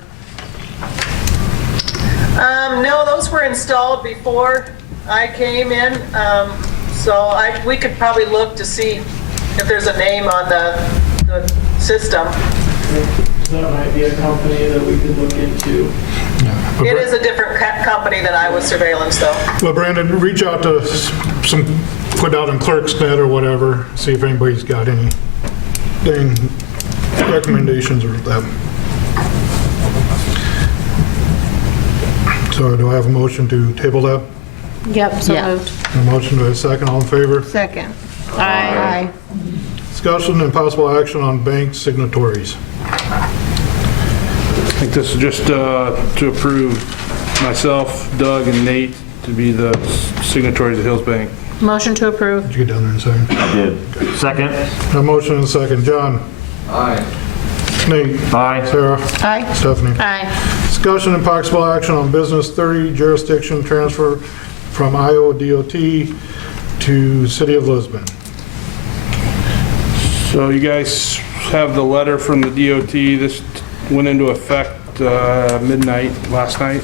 No, those were installed before I came in, so we could probably look to see if there's a name on the system. That might be a company that we could look into. It is a different company than I was surveillance, though. Well, Brandon, reach out to put out in Clerksnet or whatever, see if anybody's got any recommendations or them. So do I have a motion to table that? Yep, so Yeah. moved. A motion to a second, all in favor? Second. Aye. Discussion and possible action on bank signatories. I think this is just to approve myself, Doug, and Nate to be the signatories of Hills Bank. Motion to approve. Did you get down there in a second? I did. Second? A motion and a second. John? Aye. Nate? Aye. Sarah? Aye. Stephanie? Aye. Discussion and possible action on business 30 jurisdiction transfer from Iowa DOT to City of Lisbon. So you guys have the letter from the DOT. This went into effect midnight last night.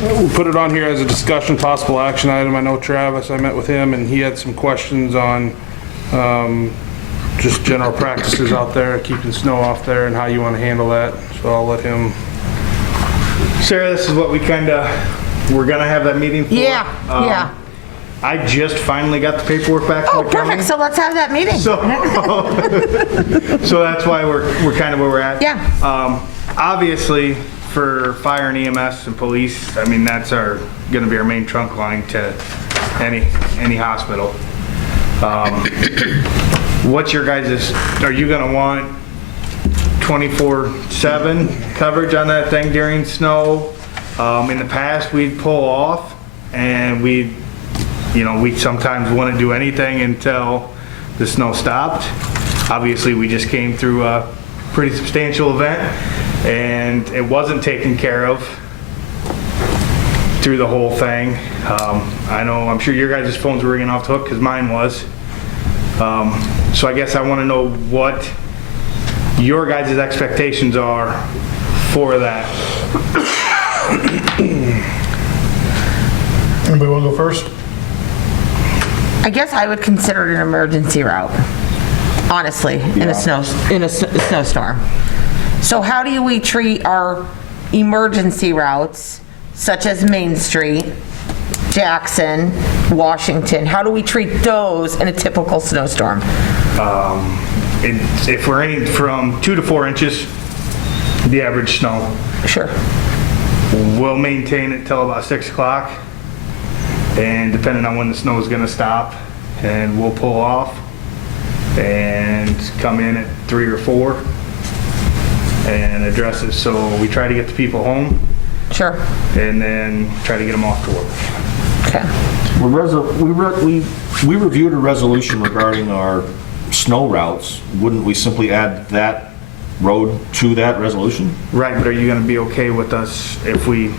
We put it on here as a discussion, possible action item. I know Travis, I met with him, and he had some questions on just general practices out there, keeping snow off there, and how you want to handle that. So I'll let him. Sarah, this is what we're gonna have that meeting for. Yeah, yeah. I just finally got the paperwork back from Oh, the county. perfect, so let's have that meeting. So that's why we're kind of where we're at. Yeah. Obviously, for fire and EMS and police, I mean, that's gonna be our main trunk line to any hospital. What's your guys', are you gonna want 24/7 coverage on that thing during snow? In the past, we'd pull off and we sometimes wouldn't do anything until the snow stopped. Obviously, we just came through a pretty substantial event and it wasn't taken care of through the whole thing. I'm sure your guys' phones were ringing off the hook because mine was. So I guess I want to know what your guys' expectations are for that. Anybody want to go first? I guess I would consider it an emergency route, honestly, in a snowstorm. So how do we treat our emergency routes, such as Main Street, Jackson, Washington? How do we treat those in a typical snowstorm? If we're aiming from 2 to 4 inches, the average snow, Sure. we'll maintain it till about 6 o'clock. And depending on when the snow is going to stop, and we'll pull off and come in at 3 or 4 and address it. So we try to get the people home. Sure. And then try to get them off to work. Okay. We reviewed a resolution regarding our snow routes. Wouldn't we simply add that road to that resolution? Right, but are you going to be okay with us if we,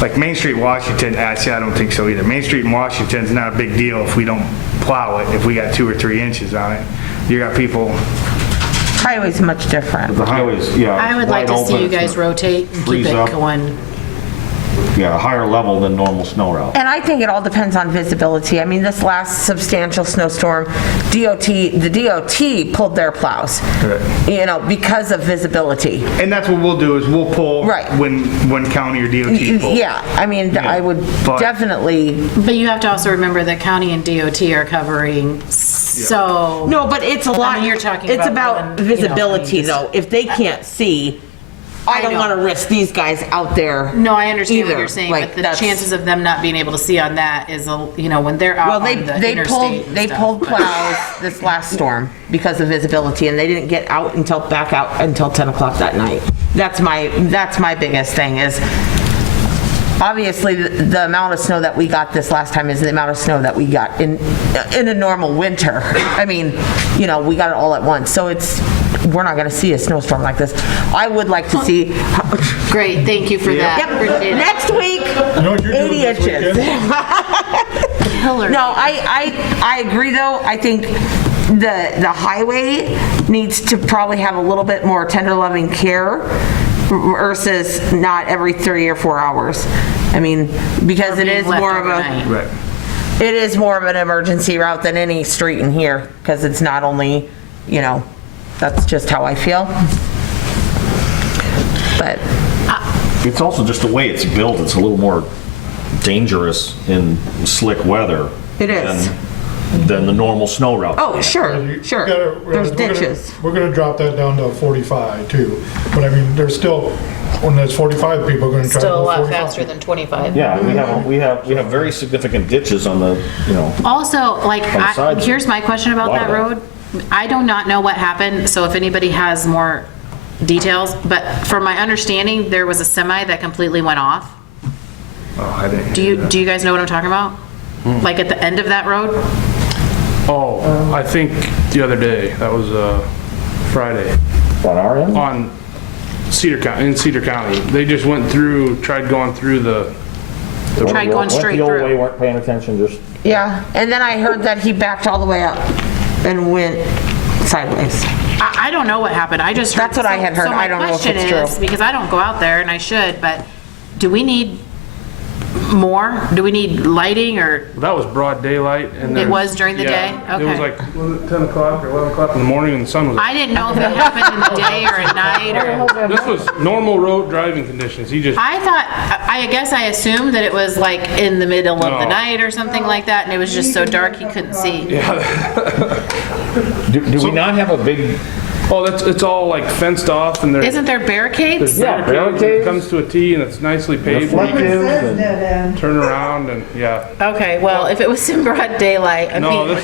like Main Street, Washington, actually I don't think so either. Main Street in Washington's not a big deal if we don't plow it, if we got 2 or 3 inches on it. You got people. Highway's much different. The highways, yeah. I would like to wide see open, you it's guys gonna rotate and keep freeze it up. going. Yeah, a higher level than normal snow route. And I think it all depends on visibility. I mean, this last substantial snowstorm, the DOT pulled their plows, because of visibility. And that's what we'll do is we'll pull Right. when county or DOT pulls. Yeah, I mean, I would But- definitely, But you have to also remember that county and DOT are covering, so. no, but it's a lot. I mean, you're talking It's about about one, visibility, just- though. If they can't see, I don't know. want to risk these guys out there. No, I understand what either. you're saying, Like, but the that's- chances of them not being able to see on that is, when they're out Well, on the interstate they and pulled stuff, but- plows this last storm because of visibility, and they didn't get back out until 10 o'clock that night. That's my biggest thing is, obviously, the amount of snow that we got this last time is the amount of snow that we got in a normal winter. I mean, we got it all at once, so we're not gonna see a snowstorm like this. I would like to see. Great, thank you for that. Yep, Appreciate it. next week, You know what you're doing 80 this inches. weekend? Killer. No, I agree though. I think the highway needs to probably have a little bit more tender loving care versus not every 3 or 4 hours. I mean, because it is more of Right. it is more of an emergency route than any street in here, because it's not only, that's just how I feel. But It's also just the way it's built, it's a little more dangerous in slick weather. It is. Than the normal snow route. oh, sure. There's We're ditches. gonna drop that down to 45 too, but I mean, there's still, when there's 45 people are gonna try to Still a go lot 45. faster than 25. Yeah, we have very significant ditches on the, Also, like, On the sides. here's my question about Lot that of that. road. I do not know what happened, so if anybody has more details, but from my understanding, there was a semi that completely went off. Oh, I didn't. Do you guys know what I'm talking about? Like at the end of that road? Oh, I think the other day, that was Friday, on our end? on in Cedar County. They just tried going through the, Tried going straight Went the old way, through. weren't paying attention, just. Yeah, and then I heard that he backed all the way up and went sideways. I don't know what happened. I just. That's what I had heard. So my I don't know if question it's is, true. because I don't go out there and I should, but do we need more? Do we need lighting or? that was broad daylight. And then- It was during the day? It was Okay. like, was it 10 o'clock or 11 o'clock in the morning and the sun was I didn't know if it happened in the day or at night or. This was normal road driving conditions. He just, I thought, I guess I assumed that it was like in the middle of the No. night or something like that, and it was just so dark he couldn't see. Do we not have a big, it's all like fenced off and there's Isn't there barricades? barricades. It comes to a T and it's nicely paved. where you can reflective and? turn around and, yeah. Okay, well, if it was in broad daylight, I No, mean,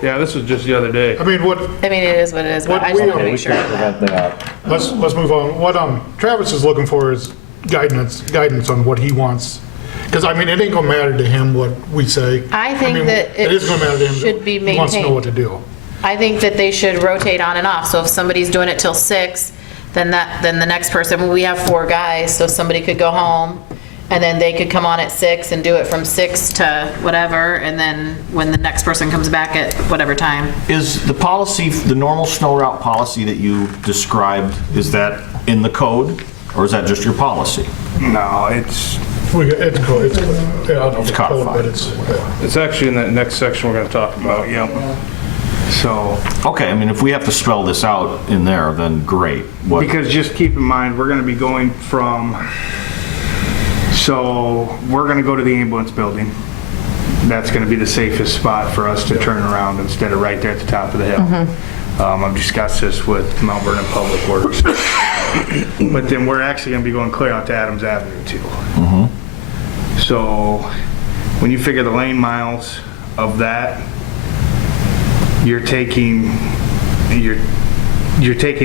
this was just the other day. I mean, it is what it is, but I just want to make sure. Prevent that. let's move on. What Travis is looking for is guidance on what he wants. Because I mean, it ain't gonna matter to him what we say. I think mean, that it is gonna matter to him. should be He wants to know maintained. what to do. I think that they should rotate on and off, so if somebody's doing it till 6, then the next person, we have 4 guys, so somebody could go home, and then they could come on at 6 and do it from 6 to whatever, and then when the next person comes back at whatever time. Is the policy, the normal snow route policy that you described, is that in the code, or is that just your policy? No, it's, It's cool. It's, yeah, I don't know if it's cold, codified. but it's, It's actually in that next section we're gonna talk about. yep. So, Okay, I mean, if we have to spell this out in there, then great. What? because just keep in mind, we're gonna be going from, so we're gonna go to the ambulance building. That's gonna be the safest spot for us to turn around instead of right there at the top of the hill. I've discussed this with Mount Vernon Public Works. But then we're actually gonna be going clear out to Adams Avenue too. So when you figure the lane miles of that, you're taking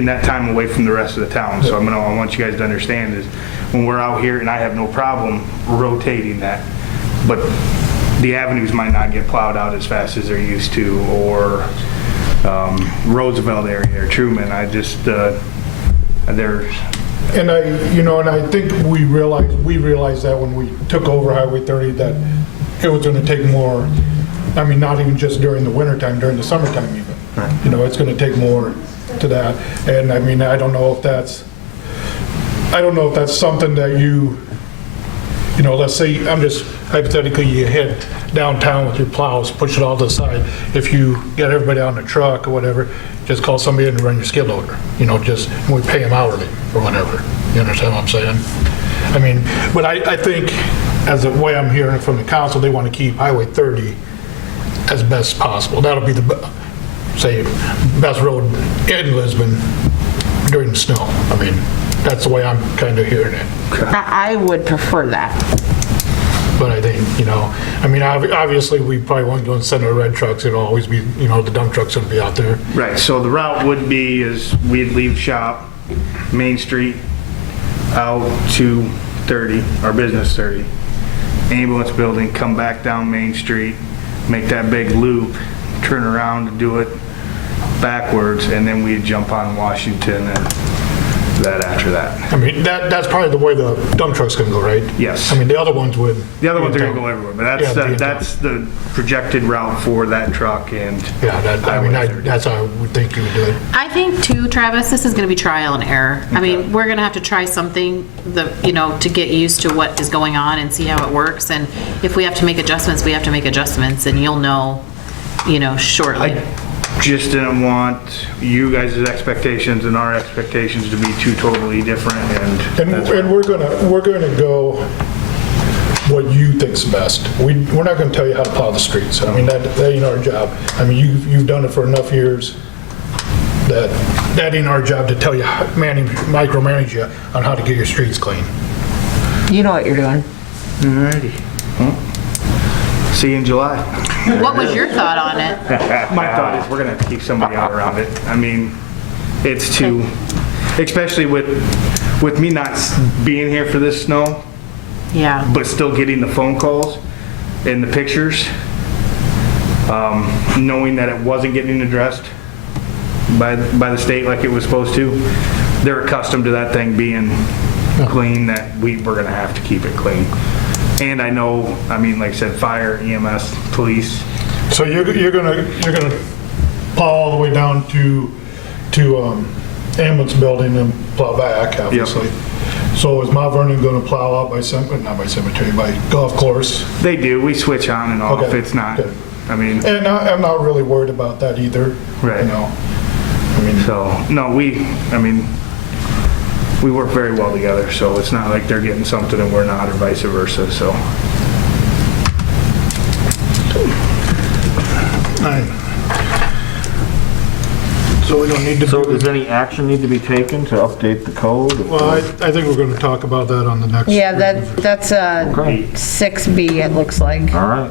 that time away from the rest of the town. So I want you guys to understand is when we're out here, and I have no problem rotating that, but the avenues might not get plowed out as fast as they're used to, or Roosevelt area or Truman. I just, there's, and I think we realized that when we took over Highway 30, that it was gonna take more, I mean, not even just during the wintertime, during the summertime even. It's gonna take more to that. And I mean, I don't know if that's something that let's say, I'm just hypothetically, you head downtown with your plows, push it all to the side. If you get everybody on the truck or whatever, just call somebody in to run your skid loader, and we pay them hourly or whatever. You understand what I'm saying? I mean, but I think, as the way I'm hearing it from the council, they want to keep Highway 30 as best possible. That'll be the, best road in Lisbon during the snow. I mean, that's the way I'm kind of hearing it. I would prefer that. But I think, I mean, obviously, we probably won't go and send our red trucks. It'll always be, the dump trucks will be out there. right, so the route would be is we'd leave shop, Main Street, out to 30, or Business 30, ambulance building, come back down Main Street, make that big loop, turn around and do it backwards, and then we'd jump on Washington and that after that. I mean, that's probably the way the dump truck's gonna go, right? Yes. I mean, the other ones would. The other ones are gonna go everywhere, but Yeah, that's the projected route for that truck and. Yeah, that's how I would think you would do it. I think too, Travis, this is gonna be trial and error. I mean, we're gonna have to try something, to get used to what is going on and see how it works. And if we have to make adjustments, we have to make adjustments, and you'll know, shortly. Just didn't want you guys' expectations and our expectations to be two totally different, And we're gonna go what you think's best. We're not gonna tell you how to plow the streets. I mean, that ain't our job. I mean, you've done it for enough years that ain't our job to tell you, micromanage you on how to get your streets clean. You know what you're doing. Alrighty. See you in July. What was your thought on it? My thought is we're gonna have to keep somebody out around it. I mean, it's too, especially with me not being here for this snow, Yeah. but still getting the phone calls and the pictures, knowing that it wasn't getting addressed by the state like it was supposed to. They're accustomed to that thing being clean, that we're gonna have to keep it clean. And I know, I mean, like I said, fire, EMS, police. So you're gonna plow all the way down to ambulance building and plow back, obviously. So is Mount Vernon gonna plow out by golf course? They do. We switch on and off. Okay. It's not, Okay. I mean. And I'm not really worried about that either. Right. I mean. So, no, we work very well together, so it's not like they're getting something and we're not, or vice versa, so. So we don't need to. So does any action need to be taken to update the code? Well, I think we're gonna talk about that on the next. Yeah, that's Okay. 6B, it looks like. All right.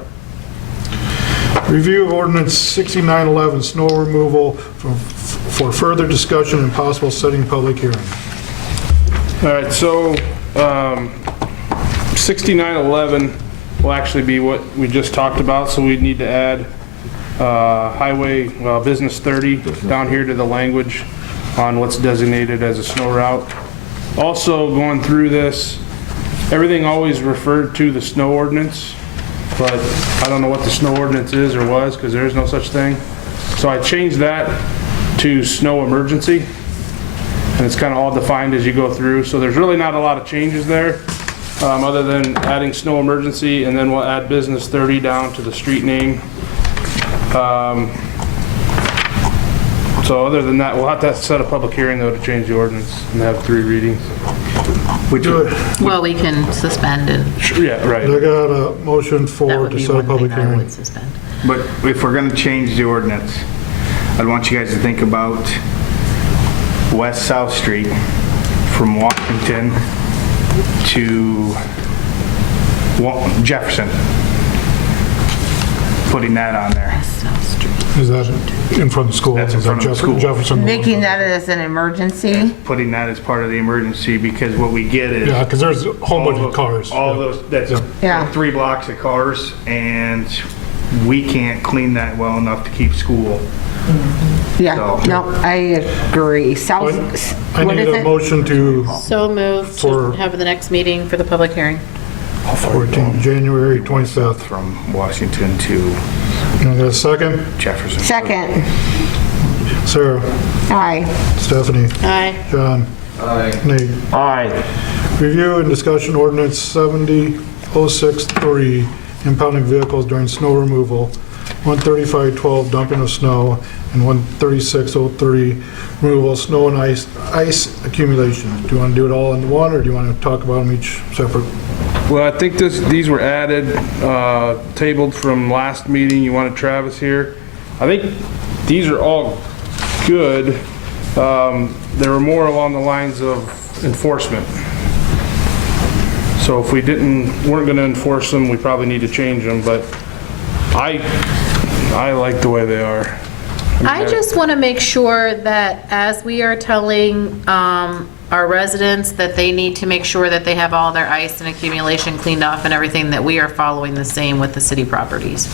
Review of ordinance 6911, snow removal for further discussion and possible setting public hearing. All right, so 6911 will actually be what we just talked about, so we'd need to add Business 30 down here to the language on what's designated as a snow route. Also, going through this, everything always referred to the snow ordinance, but I don't know what the snow ordinance is or was, because there is no such thing. So I changed that to snow emergency, and it's kind of all defined as you go through. So there's really not a lot of changes there, other than adding snow emergency, and then we'll add Business 30 down to the street name. So other than that, we'll have to set a public hearing though to change the ordinance and have 3 readings. Well, we can suspend and. Yeah, right. I got a motion That for would to be set a one public thing I hearing. would suspend. But if we're gonna change the ordinance, I'd want you guys to think about West South Street from Washington to Jefferson. Putting that on there. Is that in front of the school? That's in Is that front of the school. Jefferson? Making that as an emergency? Putting that as part of the emergency, because what we get is. Yeah, because there's a whole bunch of cars. All those, that's Yeah. 3 blocks of cars, and we can't clean that well enough to keep school. Yeah, So- no, I agree. South, I what need is a it? motion to So moved For- to have the next meeting for the public hearing. 14, January 25th. From Washington to Can I get a second? Jefferson. Second. Sarah, Aye. Stephanie, Aye. John, Aye. Nate. Aye. Review and discussion ordinance 70-063, impounding vehicles during snow removal, 13512 dumping of snow, and 13603 removal of snow and ice accumulation. Do you want to do it all in one, or do you want to talk about them each separate? Well, I think these were added, tabled from last meeting. You wanted Travis here. I think these are all good. They were more along the lines of enforcement. So if we weren't going to enforce them, we probably need to change them, but I like the way they are. I just want to make sure that as we are telling our residents that they need to make sure that they have all their ice and accumulation cleaned off and everything, that we are following the same with the city properties.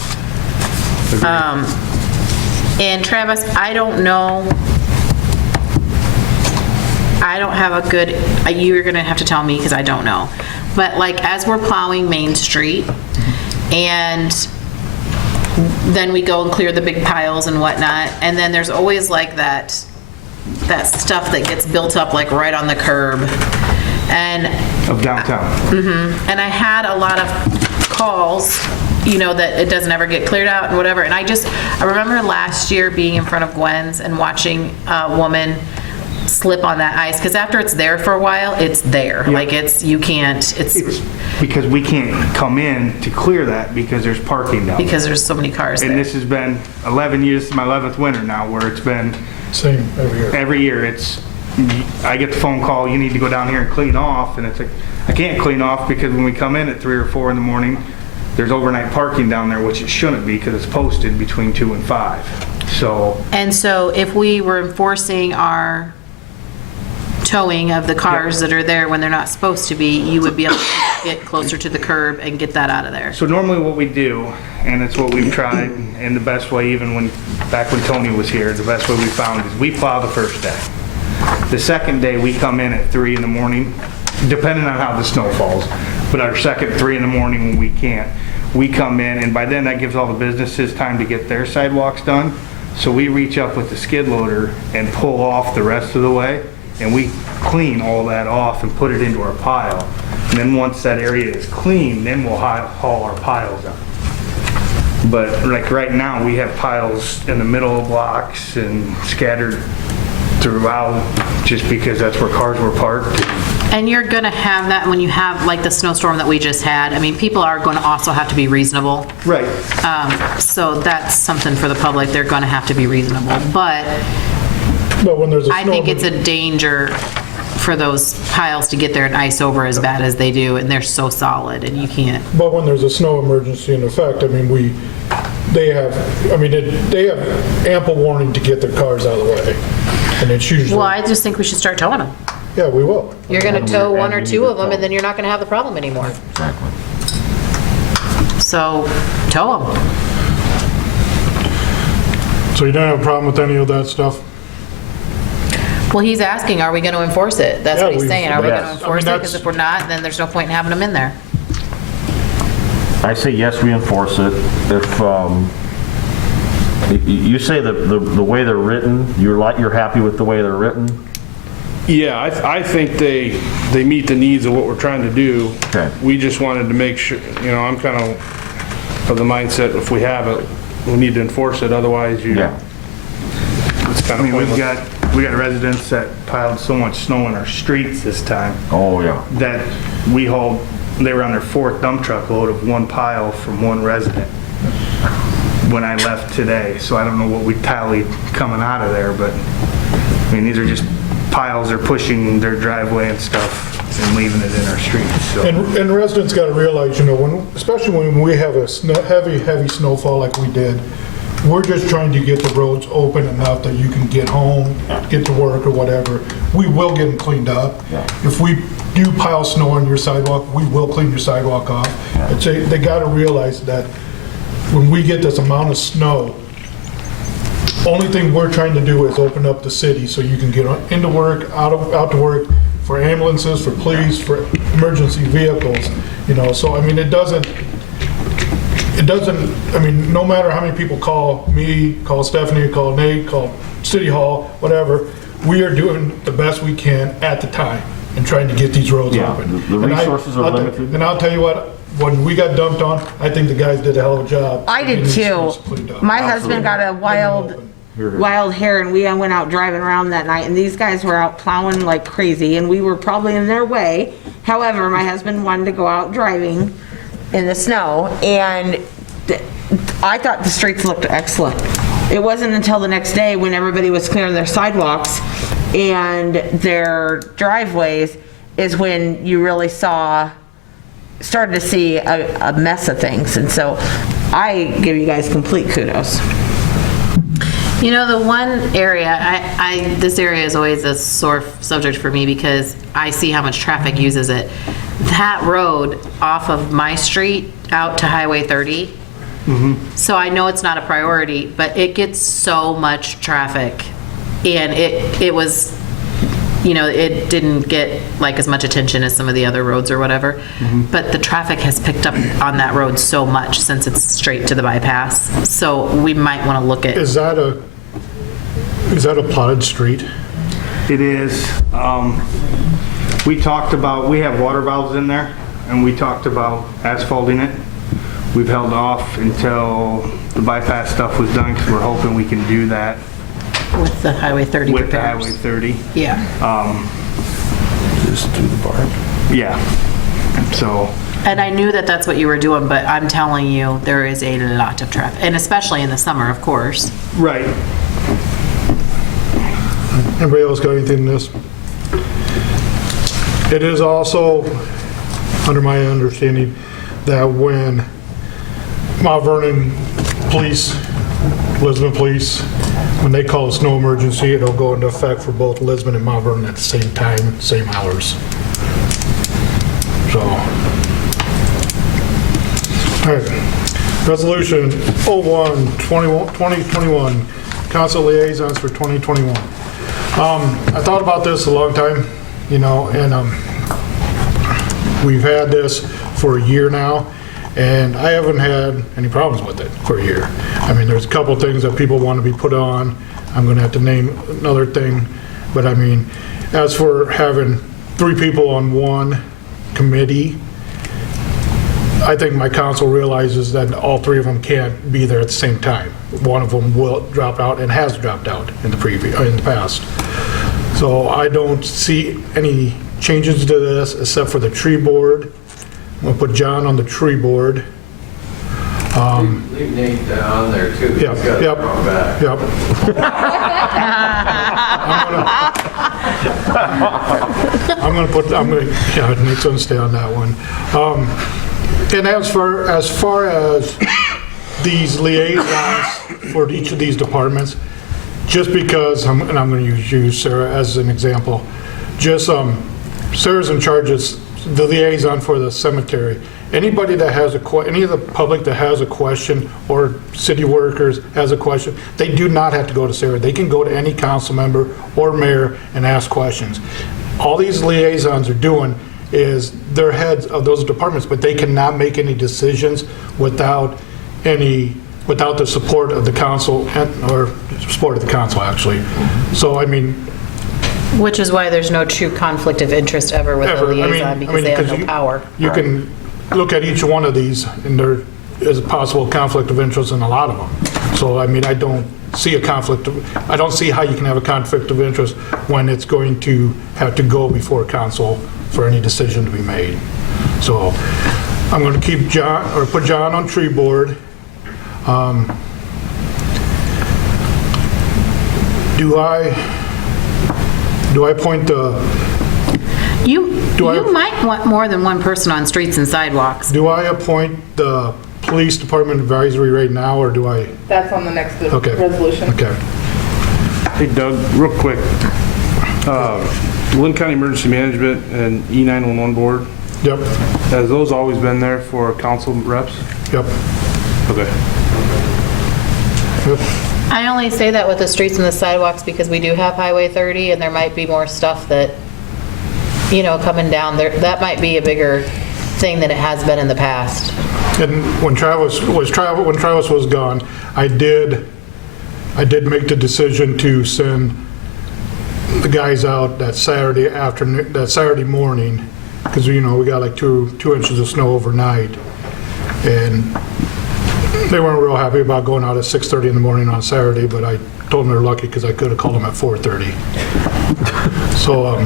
And Travis, I don't know, I don't have a good, you're going to have to tell me because I don't know. But like as we're plowing Main Street and then we go and clear the big piles and whatnot, and then there's always like that stuff that gets built up like right on the curb. And Of downtown. and I had a lot of calls, you know, that it doesn't ever get cleared out and whatever. And I remember last year being in front of Gwen's and watching a woman slip on that ice, because after it's there for a while, it's there. Like you can't, it's Because we can't come in to clear that because there's parking down there. because there's so many cars And there. this has been 11 years, my 11th winter now, where it's been, Same every year. every year, I get the phone call, you need to go down here and clean off, and it's like, I can't clean off because when we come in at 3 or 4 in the morning, there's overnight parking down there, which it shouldn't be because it's posted between 2 and 5. So, And so if we were enforcing our towing of the cars that are there when they're not supposed to be, you would be able to get closer to the curb and get that out of there. so normally what we do, and it's what we've tried, and the best way, even back when Tony was here, the best way we found is we plow the first day. The second day, we come in at 3 in the morning, depending on how the snow falls, but our second 3 in the morning when we can't, we come in, and by then that gives all the businesses time to get their sidewalks done. So we reach up with the skid loader and pull off the rest of the way, and we clean all that off and put it into our pile. And then once that area is clean, then we'll haul our piles out. But like right now, we have piles in the middle of blocks and scattered throughout, just because that's where cars were parked. And you're gonna have that when you have like the snowstorm that we just had. I mean, people are gonna also have to be reasonable. Right. So that's something for the public, they're gonna have to be reasonable. But But when there's a I think it's a danger for those piles to get there and ice over as bad as they do, and they're so solid, and you can't. But when there's a snow emergency in effect, I mean, they have ample warning to get their cars out of the way. And it's usually, Well, I just think we should start towing them. yeah, we will. You're gonna tow one or we two need of to them, tow. and then you're not gonna have the problem anymore. Exactly. So, tow them. So you don't have a problem with any of that stuff? Well, he's asking, are we gonna enforce it? That's Yeah, what he's we- saying, are we yes. gonna I mean, enforce it? that's- Because if we're not, then there's no point in having them in there. I say yes, we enforce it. If, you say that the way they're written, you're happy with the way they're written? Yeah, I think they meet the needs of what we're trying to do. Okay. We just wanted to make sure, I'm kind of the mindset, if we have it, we need to enforce it, otherwise Yeah. it's kind of pointless. We got residents that piled so much snow in our streets this time Oh, yeah. that they were on their 4th dump truck load of one pile from one resident when I left today. So I don't know what we tallied coming out of there, but I mean, these are just piles they're pushing their driveway and stuff and leaving it in our streets, so. And residents got to realize, especially when we have a heavy snowfall like we did, we're just trying to get the roads open enough that you can get home, get to work or whatever. We will get them cleaned up. If we do pile snow on your sidewalk, we will clean your sidewalk off. They got to realize that when we get this amount of snow, only thing we're trying to do is open up the city so you can get into work, out to work, for ambulances, for police, for emergency vehicles, so I mean, it doesn't, I mean, no matter how many people call me, call Stephanie, call Nate, call City Hall, whatever, we are doing the best we can at the time and trying to get these roads Yeah, open. the And resources are limited. And I'll tell you what, when we got dumped on, I think the guys did a hell of a job. I did getting these too. streets cleaned up. My husband got a wild hair, and we went out driving around that night, and these guys were out plowing like crazy, and we were probably in their way. However, my husband wanted to go out driving in the snow, and I thought the streets looked excellent. It wasn't until the next day when everybody was clearing their sidewalks and their driveways is when you really started to see a mess of things. And so I give you guys complete kudos. You know, the one area, this area is always a sore subject for me because I see how much traffic uses it. That road off of my street out to Highway 30, so I know it's not a priority, but it gets so much traffic. And it was, you know, it didn't get like as much attention as some of the other roads or whatever, but the traffic has picked up on that road so much since it's straight to the bypass. So we might want to look at. Is that a plotted street? It is. We talked about, we have water valves in there, and we talked about asphalting it. We've held off until the bypass stuff was done because we're hoping we can do that. With the Highway 30 With the repairs. Highway 30. Yeah. Just through the barn. Yeah. So. And I knew that that's what you were doing, but I'm telling you, there is a lot of traffic, and especially in the summer, of course. Right. Anybody else got anything in this? It is also, under my understanding, that when Mount Vernon Police, Lisbon Police, when they call a snow emergency, it'll go into effect for both Lisbon and Mount Vernon at the same time, same hours. So, all right. Resolution 01-2021, Council Liaisons for 2021. I thought about this a long time, you know, and we've had this for a year now, and I haven't had any problems with it for a year. I mean, there's a couple things that people want to be put on. I'm going to have to name another thing, but I mean, as for having 3 people on one committee, I think my council realizes that all 3 of them can't be there at the same time. One of them will drop out and has dropped out in the past. So I don't see any changes to this except for the tree board. I'm gonna put John on the tree board. Leave Nate on there too. Yep, He's got yep, to come back. yep. Yeah, Nate's gonna stay on that one. And as far as these liaisons for each of these departments, just because, and I'm going to use you, Sarah, as an example, just Sarah's in charge of the liaison for the cemetery. Anybody that has any of the public that has a question or city workers has a question, they do not have to go to Sarah. They can go to any council member or mayor and ask questions. All these liaisons are doing is they're heads of those departments, but they cannot make any decisions without the support of the council, or support of the council, actually. So, I mean... Which is why there's no true conflict of interest ever with the liaison, because they have no power. You can look at each one of these, and there is a possible conflict of interest in a lot of them. So, I mean, I don't see how you can have a conflict of interest when it's going to have to go before council for any decision to be made. So, I'm going to keep John, or put John on tree board. Do I appoint the... You might want more than one person on streets and sidewalks. Do I appoint the police department advisory right now, or do I? That's on the next resolution. Okay. Hey Doug, real quick, Lynn County Emergency Management and E911 Board. Yep. Has those always been there for council reps? Yep. Okay. Yep. I only say that with the streets and the sidewalks because we do have Highway 30, and there might be more stuff that, you know, coming down there. That might be a bigger thing than it has been in the past. And when Travis was gone, I did make the decision to send the guys out that Saturday afternoon, that Saturday morning, because, you know, we got like 2 inches of snow overnight, and they weren't real happy about going out at 6:30 in the morning on Saturday, but I told them they're lucky because I could have called them at 4:30. So,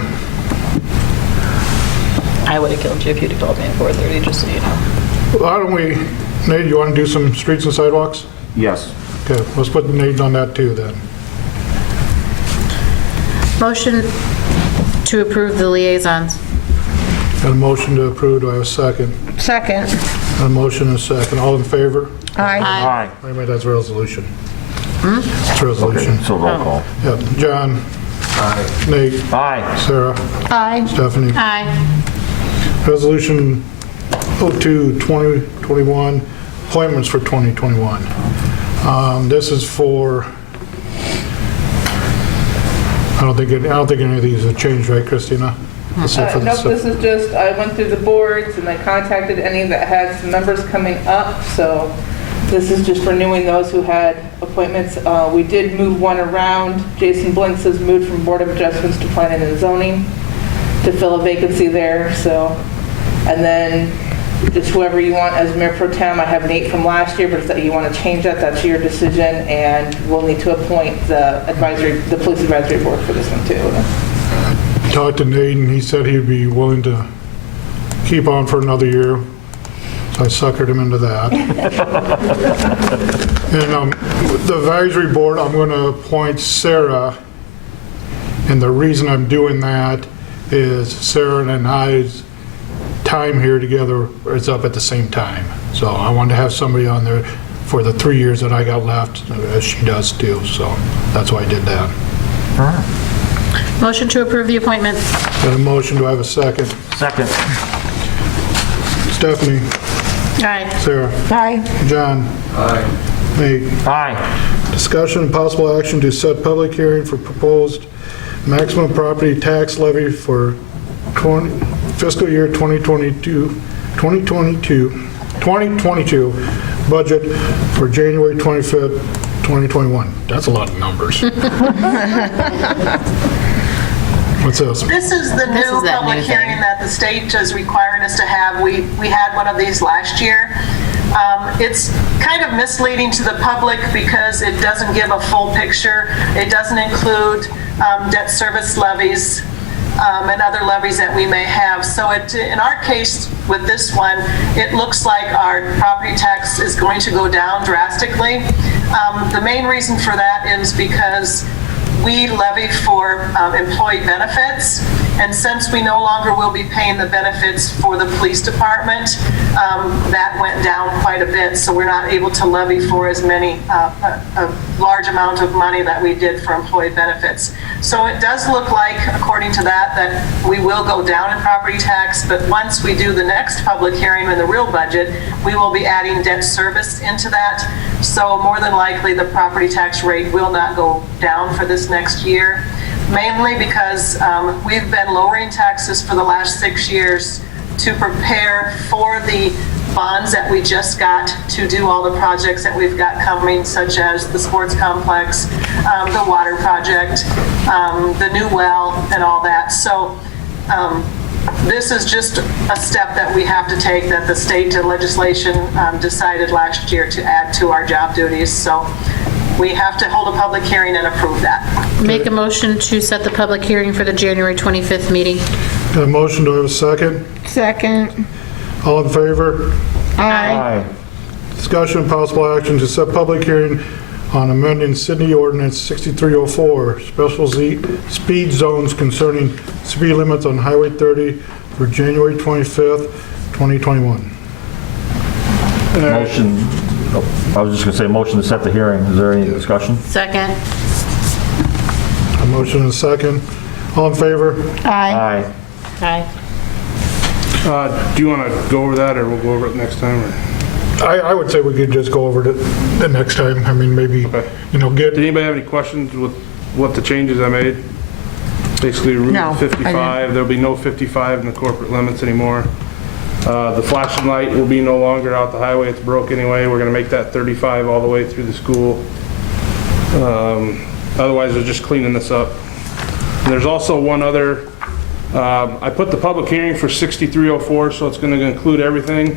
I would have killed you if you'd have called me at 4:30, just so you know. why don't we, Nate, you want to do some streets and sidewalks? Yes. Okay, let's put Nate on that too then. Motion to approve the liaisons. Got a motion to approve, do I have a second? Second. A motion and a second, all in favor? Aye. Aye. Anyway, that's a resolution. It's a resolution. Okay, so roll call. Yep. John? Aye. Nate? Aye. Sarah? Aye. Stephanie? Aye. Resolution 02-2021, appointments for 2021. This is for, I don't think any of these have changed, right, Christina? Except for Nope, this is just, I went through the boards and I contacted any that had some members coming up, so this is just renewing those who had appointments. We did move one around. Jason Blinks has moved from Board of Adjustments to Planning and Zoning to fill a vacancy there, so. And then just whoever you want as Mayor Pro Tem. I have Nate from last year, but if you want to change that, that's your decision, and we'll need to appoint the Police Advisory Board for this one too. Talked to Nate, and he said he'd be willing to keep on for another year. So I suckered him into that. And the advisory board, I'm going to appoint Sarah. And the reason I'm doing that is Sarah and I's time here together is up at the same time. So I wanted to have somebody on there for the 3 years that I got left, as she does too. So that's why I did that. All right. Motion to approve the appointment. Got a motion, do I have a second? Second. Stephanie? Aye. Sarah? Aye. John? Aye. Nate? Aye. Discussion and possible action to set public hearing for proposed maximum property tax levy for fiscal year 2022 budget for January 25th, 2021. That's a lot of numbers. What's this? This is the This new is that public new thing. hearing that the state is requiring us to have. We had one of these last year. It's kind of misleading to the public because it doesn't give a full picture. It doesn't include debt service levies and other levies that we may have. So in our case with this one, it looks like our property tax is going to go down drastically. The main reason for that is because we levy for employee benefits, and since we no longer will be paying the benefits for the police department, that went down quite a bit, so we're not able to levy for as many, a large amount of money that we did for employee benefits. So it does look like, according to that we will go down in property tax, but once we do the next public hearing in the real budget, we will be adding debt service into that. So more than likely, the property tax rate will not go down for this next year, mainly because we've been lowering taxes for the last 6 years to prepare for the bonds that we just got to do all the projects that we've got coming, such as the sports complex, the water project, the new well, and all that. So this is just a step that we have to take that the state legislation decided last year to add to our job duties. So we have to hold a public hearing and approve that. Make a motion to set the public hearing for the January 25th meeting. Got a motion, do I have a second? Second. All in favor? Aye. Discussion and possible action to set public hearing on amending City Ordinance 6304, special speed zones concerning speed limits on Highway 30 for January 25th, 2021. Motion, I was just going to say motion to set the hearing. Is there any discussion? Second. A motion and a second. All in favor? Aye. Aye. Aye. Do you want to go over that, or we'll go over it next time? Or? I would say we could just go over it the next time. I mean, maybe, Okay. get... Did anybody have any questions with what the changes I made? Basically, No, I Route 55, there'll be no 55 in the corporate limits anymore. The flashing light will be no longer out the highway, it's broke anyway. We're gonna make that 35 all the way through the school. Otherwise, we're just cleaning this up. And there's also one other, I put the public hearing for 6304, so it's gonna include everything.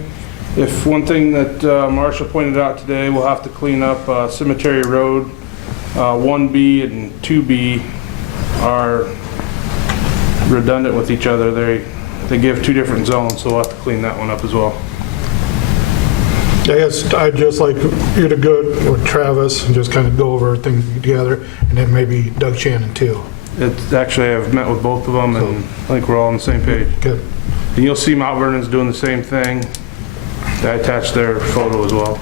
If one thing that Marcia pointed out today, we'll have to clean up Cemetery Road. 1B and 2B are redundant with each other. They give two different zones, so we'll have to clean that one up as well. I guess I'd just like you to go with Travis and just kind of go over everything together, and then maybe Doug Shannon too. It's actually, I've met with both of them, and I think we're all on the same page. Good. And you'll see Mount Vernon's doing the same thing. I attached their photo as well.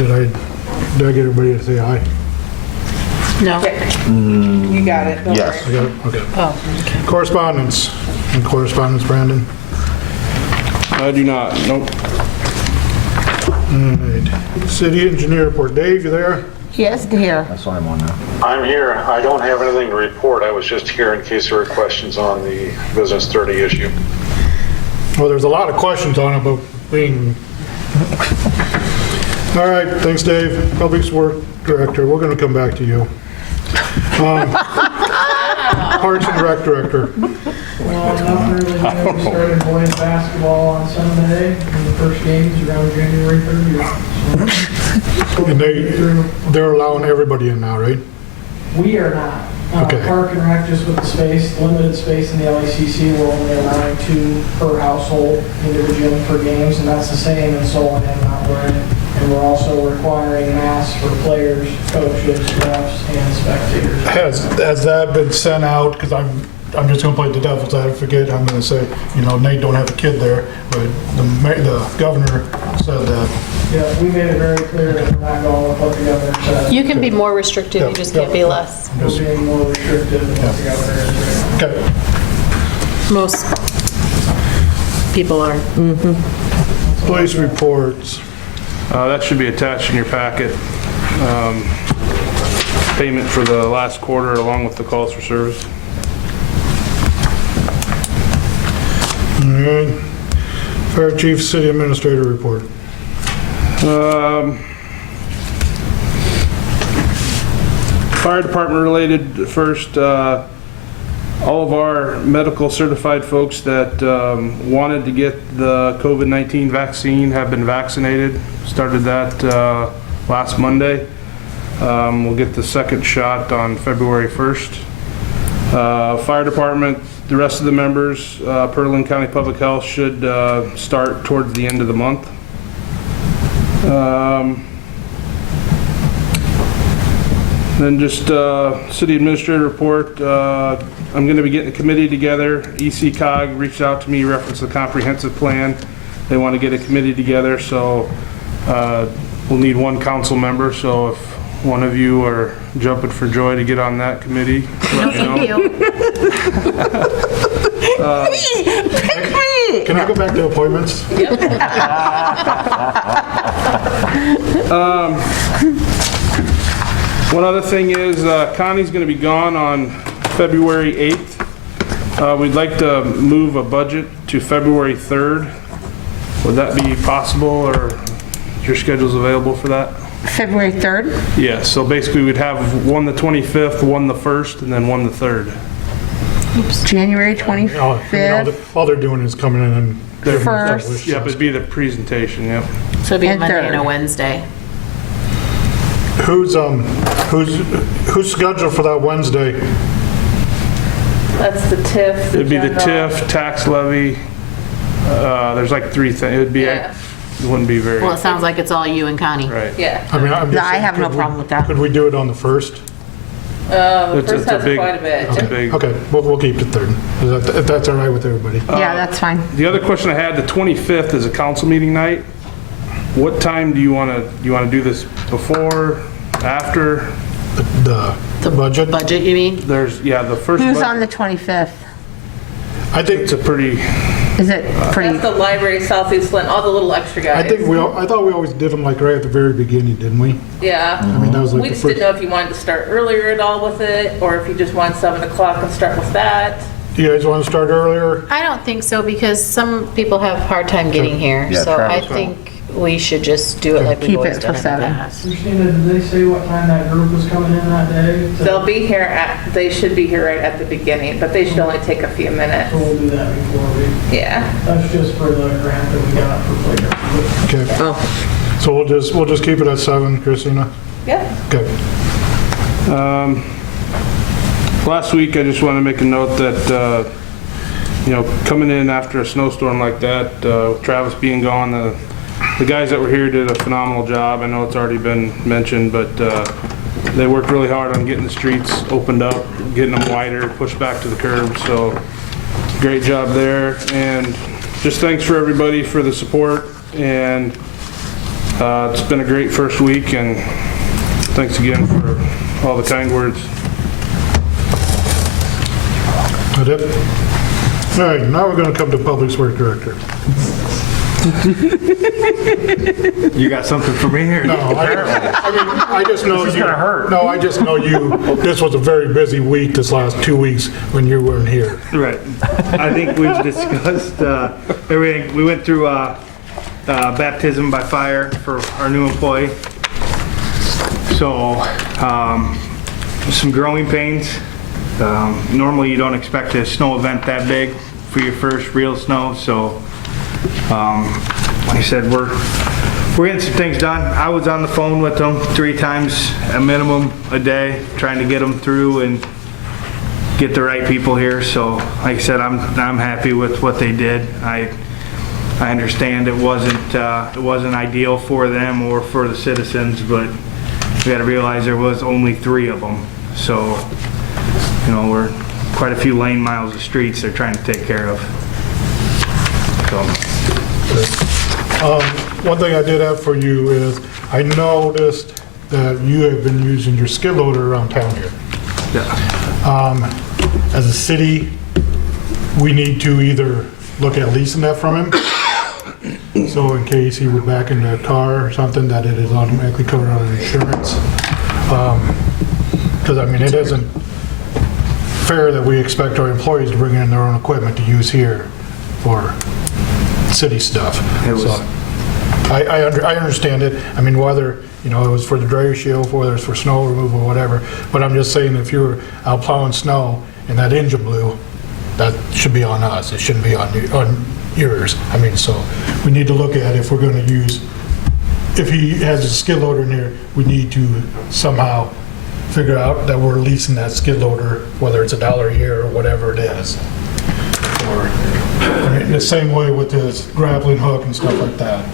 Did I get everybody to say aye? No. You got it. Don't Yes. I got it? Okay. Oh, okay. Correspondence. And correspondence, Brandon? I do not, nope. All right. City engineer report. Dave, you there? Yes, here. That's what I'm on now. I'm here. I don't have anything to report. I was just here in case there were questions on the Business 30 issue. Well, there's a lot of questions on it, but being... All right, thanks, Dave. Public Works Director, we're going to come back to you. Parks and Rec Director. Well, nothing really new. We started boys basketball on Sunday, and the first game is around January 30th. And they're allowing everybody in now, right? We are not. Okay. Park and Rec, just with the space, limited space in the LHPC, we're only allowing 2 per household into the gym for games, and that's the same in Solon and Mount Vernon. And we're also requiring masks for players, coaches, refs, and spectators. Has that been sent out? Because I'm just going to play the devil's advocate. I'm going to say, Nate don't have a kid there, but the governor said that. Yeah, we made it very clear that we're not going with what the governor said. You can be more restrictive, you just can't be less. We're being more restrictive than what the governor is right now. Okay. Most people are. Police reports. That should be attached in your packet. Payment for the last quarter along with the calls for service. All right. Fire Chief, City Administrator report. Fire department related first, all of our medical certified folks that wanted to get the COVID-19 vaccine have been vaccinated. Started that last Monday. We'll get the second shot on February 1st. Fire department, the rest of the members, Pearland County Public Health should start towards the end of the month. Then just city administrator report. I'm going to be getting a committee together. ECCOG reached out to me, referenced the comprehensive plan. They want to get a committee together, so we'll need 1 council member. So if one of you are jumping for joy to get on that committee, let me know. Pick me! Can I go back to appointments? One other thing is Connie's going to be gone on February 8th. We'd like to move a budget to February 3rd. Would that be possible, or your schedule's available for that? February 3rd? Yeah, so basically we'd have one the 25th, one the 1st, and then one the 3rd. January 25th. All they're doing is coming in and... First. Yep, it'd be the presentation, yep. So it'd be a And Monday third. and a Wednesday. Who's scheduled for that Wednesday? That's the TIF. It'd be the general. TIF, tax levy, there's like 3 things. It'd be, Yeah. it wouldn't be very, Well, it sounds like it's all you and Connie. right. Yeah. I mean, I'm just I saying, have no could we- problem with that. Could we do it on the 1st? The first It's a has big- quite a bit. It's a big. Okay, we'll keep the 3rd, if that's all right with everybody. Yeah, that's fine. The other question I had, the 25th is a council meeting night. What time do you want to do this before, after? The budget? Budget, you mean? There's, yeah, the first. Who's budget- on the 25th? I think, It's a pretty, Is it pretty? That's the library, Southeast Flint, all the little extra guys. I thought we always did them like right at the very beginning, didn't we? Yeah. I mean, that was like We the just first. didn't know if you wanted to start earlier at all with it, or if you just want 7 o'clock and start with that. Do you guys want to start earlier? I don't think so, because some people have a hard time getting here. Yeah, So I Travis will. think we should just do it like we've Keep always it done till in the 7. past. Christina, did they say what time that group was coming in that day? They'll be here they should be here right at the beginning, but they should only take a few minutes. So we'll do that before we, Yeah. that's just for the grant that we got for playground. Okay. So we'll just keep it at 7, Christina? Yeah. Okay. last week I just want to make a note that, coming in after a snowstorm like that, Travis being gone, the guys that were here did a phenomenal job. I know it's already been mentioned, but they worked really hard on getting the streets opened up, getting them wider, pushed back to the curb. So great job there. And just thanks for everybody for the support. And It's been a great first week, and thanks again for all the kind words. That it? All right, now we're going to come to Public Works Director. You got something for me here? No, I just know This is you. gonna hurt. No, I just know you, this was a very busy week this last 2 weeks when you weren't here. Right. I think we've discussed everything. We went through baptism by fire for our new employee. So, some growing pains. Normally you don't expect a snow event that big for your first real snow, so like I said, we're getting some things done. I was on the phone with them 3 times a minimum a day, trying to get them through and get the right people here. So like I said, I'm happy with what they did. I understand it wasn't ideal for them or for the citizens, but we got to realize there was only 3 of them. So, you know, we're quite a few lane miles of streets they're trying to take care of. So. One thing I did have for you is, I noticed that you have been using your skid loader around town here. Yeah. As a city, we need to either look at leasing that from him, so in case he would back in the car or something, that it is automatically covered under insurance. Because, I mean, it isn't fair that we expect our employees to bring in their own equipment to use here for city stuff. So, I understand it. I mean, whether, you know, it was for the dryer shield, whether it's for snow removal or whatever, but I'm just saying, if you're out plowing snow and that engine blew, that should be on us. It shouldn't be on yours. I mean, so we need to look at if we're going to use, if he has a skid loader in here, we need to somehow figure out that we're leasing that skid loader, whether it's $1 a year or whatever it is. Or, I mean, the same way with this grappling hook and stuff like that.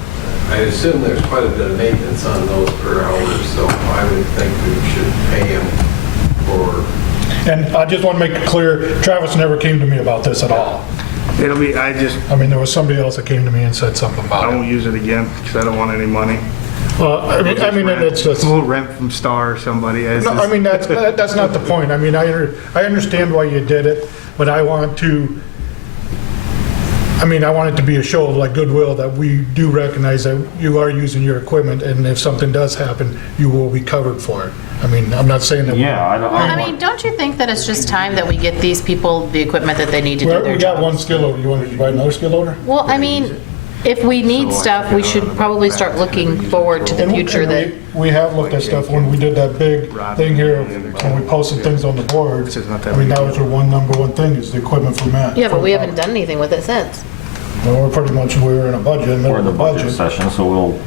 I assume there's quite a bit of maintenance on those per hour, so I would think we should pay him for... And I just want to make it clear, Travis never came to me about this at all. It'll be, I mean, there was somebody else that came to me and said something about it. I won't use it again because I don't want any money. I mean, it's just... We'll rent from Star or somebody. No, I mean, that's not the point. I mean, I understand why you did it, but I want to... I mean, I want it to be a show of like goodwill that we do recognize that you are using your equipment, and if something does happen, you will be covered for it. I mean, I'm not saying that. Yeah, I mean, don't you think that it's just time that we get these people the equipment that they need to do their We got job? one skid loader. You want to buy another skid loader? Well, I mean, if we need stuff, we should probably start looking forward to the future that... We have looked at stuff when we did that big thing here, when we posted things on the board. I mean, that was our number one thing, is the equipment for Matt. Yeah, but we haven't done anything with it since. Well, we're in a budget, in the middle We're in of the the budget budget. session, so we'll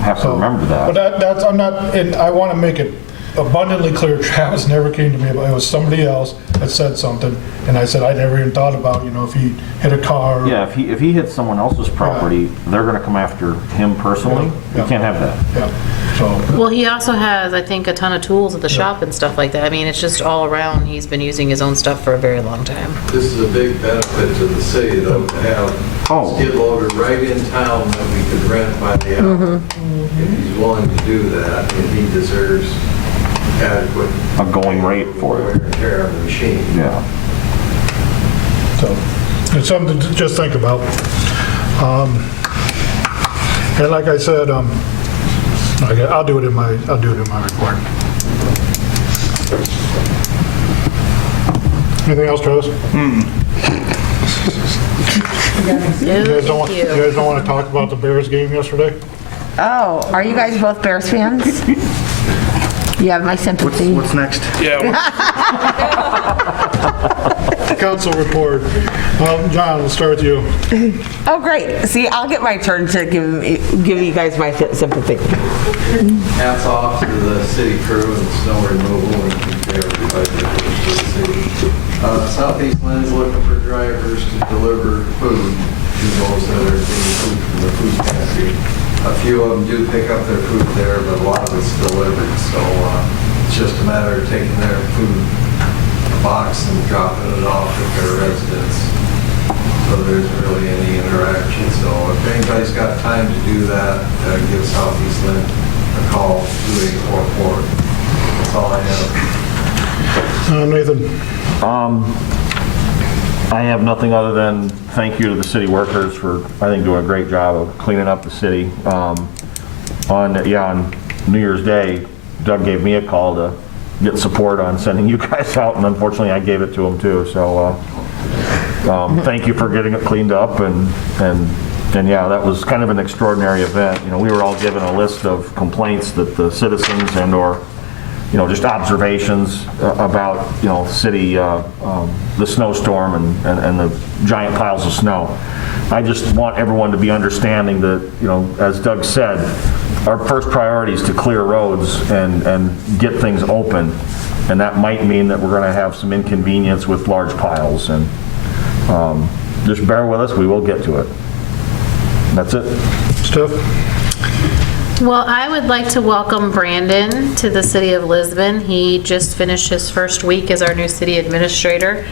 have to remember that. But that's, I'm not, and I want to make it abundantly clear, Travis never came to me about it. It was somebody else that said something, and I said, I never even thought about, you know, if he hit a car. Yeah, if he hits someone else's property, they're gonna come after him personally. Yeah. You can't have that. Yeah, so, Well, he also has, I think, a ton of tools at the shop and stuff like that. I mean, it's just all around, he's been using his own stuff for a very long time. This is a big benefit to the city, though, to have a skid loader right in town that we could rent by the hour. If he's willing to do that, and he deserves adequate... A going rate for it. wear and tear on the machine. Yeah. so, it's something to just think about. And like I said, okay, I'll do it in my report. Anything else, Travis? You guys don't want to talk about the Bears game yesterday? Oh, are you guys both Bears fans? You have my sympathy. What's next? Yeah. Council report. Well, John, we'll start with you. Oh, great. See, I'll get my turn to give you guys my sympathy. Hats off to the city crew and snow removal and everybody that works for the city. Southeast Lynn's looking for drivers to deliver food to those that are getting food from the food pantry. A few of them do pick up their food there, but a lot of it's delivered. So it's just a matter of taking their food box and dropping it off at their residence. so there isn't really any interaction. So if anybody's got time to do that, give Southeast Lynn a call, 2844. That's all I have. Nathan? I have nothing other than thank you to the city workers for, I think, doing a great job of cleaning up the city. On New Year's Day, Doug gave me a call to get support on sending you guys out, and unfortunately I gave it to him too. So thank you for getting it cleaned up, and yeah, that was kind of an extraordinary event. You know, we were all given a list of complaints that the citizens and or just observations about, city, the snowstorm and the giant piles of snow. I just want everyone to be understanding that, as Doug said, our first priority is to clear roads and get things open. And that might mean that we're going to have some inconvenience with large piles. And just bear with us, we will get to it. That's it. Steph? Well, I would like to welcome Brandon to the City of Lisbon. He just finished his first week as our new city administrator.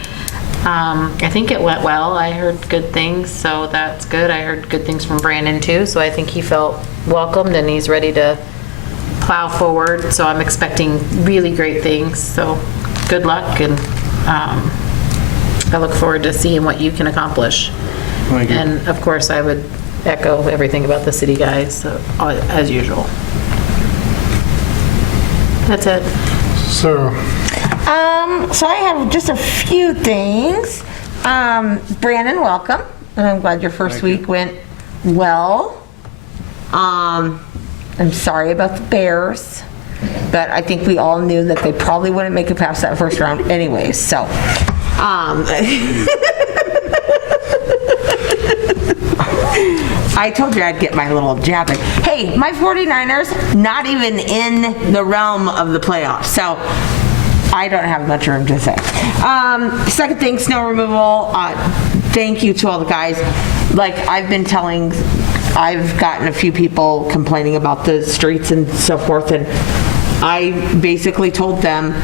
I think it went well. I heard good things, so that's good. I heard good things from Brandon too, so I think he felt welcomed and he's ready to plow forward. So I'm expecting really great things. So good luck, and I look forward to seeing what you can accomplish. Thank you. And of course, I would echo everything about the city guys, as usual. That's it. Sarah? So I have just a few things. Brandon, welcome. And I'm glad your first week went well. I'm sorry about the Bears, but I think we all knew that they probably wouldn't make it past that first round anyways, so. I told you I'd get my little jab in. Hey, my 49ers, not even in the realm of the playoffs, so I don't have much room to say. Second thing, snow removal. Thank you to all the guys. Like I've been telling, I've gotten a few people complaining about the streets and so forth, and I basically told them,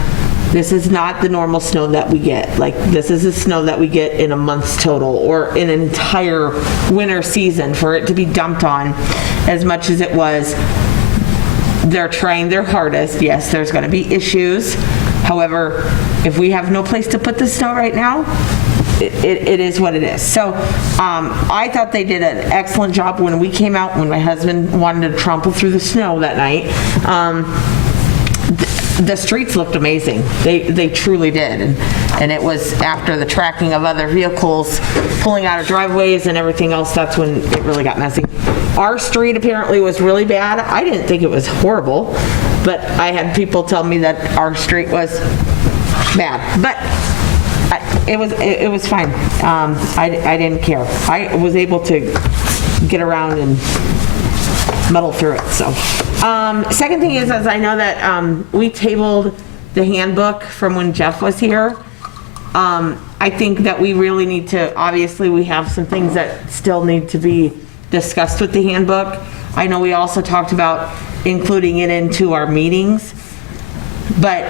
this is not the normal snow that we get. Like, this is the snow that we get in a month's total or in an entire winter season. For it to be dumped on as much as it was, they're trying their hardest. Yes, there's going to be issues. However, if we have no place to put the snow right now, it is what it is. So I thought they did an excellent job when we came out, when my husband wanted to trample through the snow that night. The streets looked amazing. They truly did. And it was after the tracking of other vehicles pulling out of driveways and everything else, that's when it really got messy. Our street apparently was really bad. I didn't think it was horrible, but I had people tell me that our street was bad. But it was fine. I didn't care. I was able to get around and muddle through it. So second thing is, as I know that we tabled the handbook from when Jeff was here. I think that we really need to, obviously we have some things that still need to be discussed with the handbook. I know we also talked about including it into our meetings, but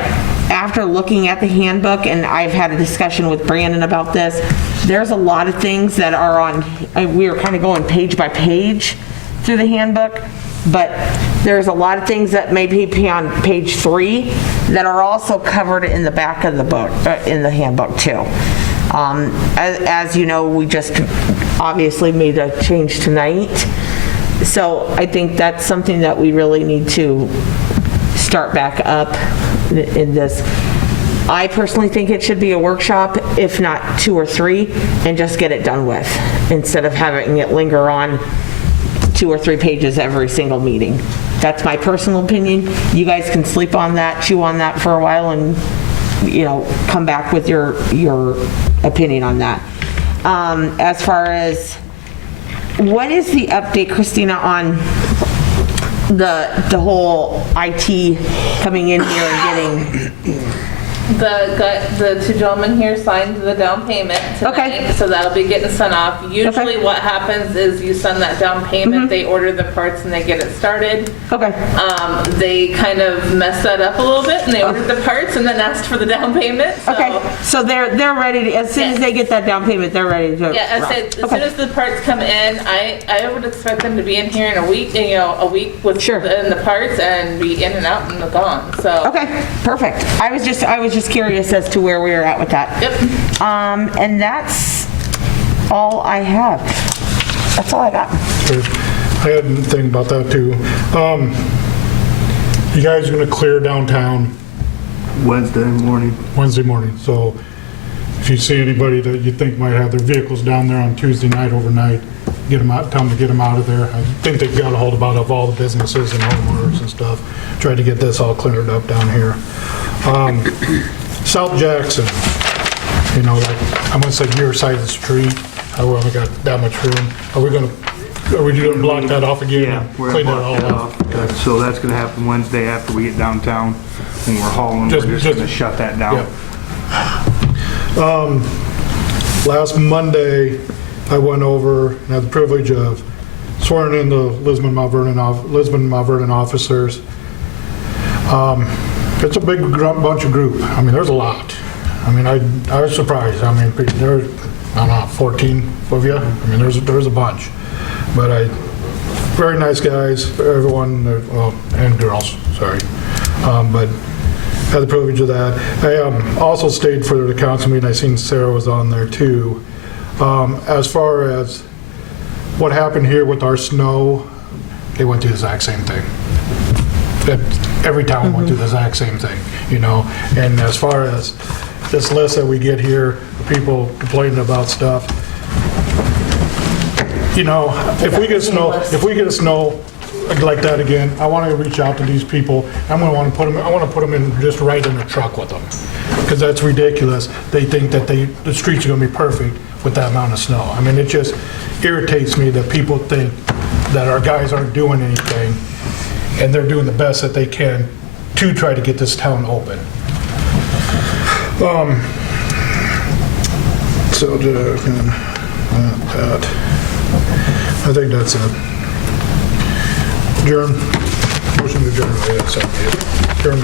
after looking at the handbook, and I've had a discussion with Brandon about this, there's a lot of things that are on, we were kind of going page by page through the handbook, but there's a lot of things that may be on page 3 that are also covered in the back of the book, in the handbook too. As you know, we just obviously made a change tonight. So I think that's something that we really need to start back up in this. I personally think it should be a workshop, if not 2 or 3, and just get it done with, instead of having it linger on 2 or 3 pages every single meeting. That's my personal opinion. You guys can sleep on that, chew on that for a while, and come back with your opinion on that. As far as what is the update, Christina, on the whole IT coming in here and getting The two gentlemen here signed the down payment tonight, so that'll be getting sent off. Usually what happens is you send that down payment, they order the parts and they get it started. Okay. They kind of messed that up a little bit and they ordered the parts and then asked for the down payment. So. Okay, so they're ready to, as soon as they get that down payment, they're ready to. Yeah, I said, as soon as the parts come in, I would expect them to be in here in a week, a week with the parts and be in and out and gone, so. Okay, perfect. I was just curious as to where we were at with that. Yep. And that's all I have. That's all I got. I had a thing about that too. You guys are gonna clear downtown Wednesday morning. So if you see anybody that you think might have their vehicles down there on Tuesday night overnight, get them out, tell them to get them out of there. I think they've got a hold of all the businesses and homeowners and stuff. Try to get this all cleared up down here. South Jackson, like I'm gonna say your side of the street. I only got that much room. Are we gonna block that off again? Yeah, and we're clean it gonna all block up? that off. So that's gonna happen Wednesday after we get downtown. When we're hauling, we're just gonna shut that down. Last Monday, I went over and had the privilege of swearing in the Lisbon, Mount Vernon officers. It's a big bunch of group. I mean, there's a lot. I mean, I was surprised. I mean, there's, I don't know, 14 of you. I mean, there's a bunch. But very nice guys, everyone, well, and girls, sorry. But had the privilege of that. I also stayed for the council meeting. I seen Sarah was on there too. As far as what happened here with our snow, they went through the exact same thing. Every town went through the exact same thing, And as far as this list that we get here, people complaining about stuff, if we get a snow like that again, I want to reach out to these people. I want to put them in just right in the truck with them, because that's ridiculous. They think that the streets are going to be perfect with that amount of snow. I mean, it just irritates me that people think that our guys aren't doing anything, and they're doing the best that they can to try to get this town open. I think that's it. Adjourn. Motion to adjourn. Adjourn.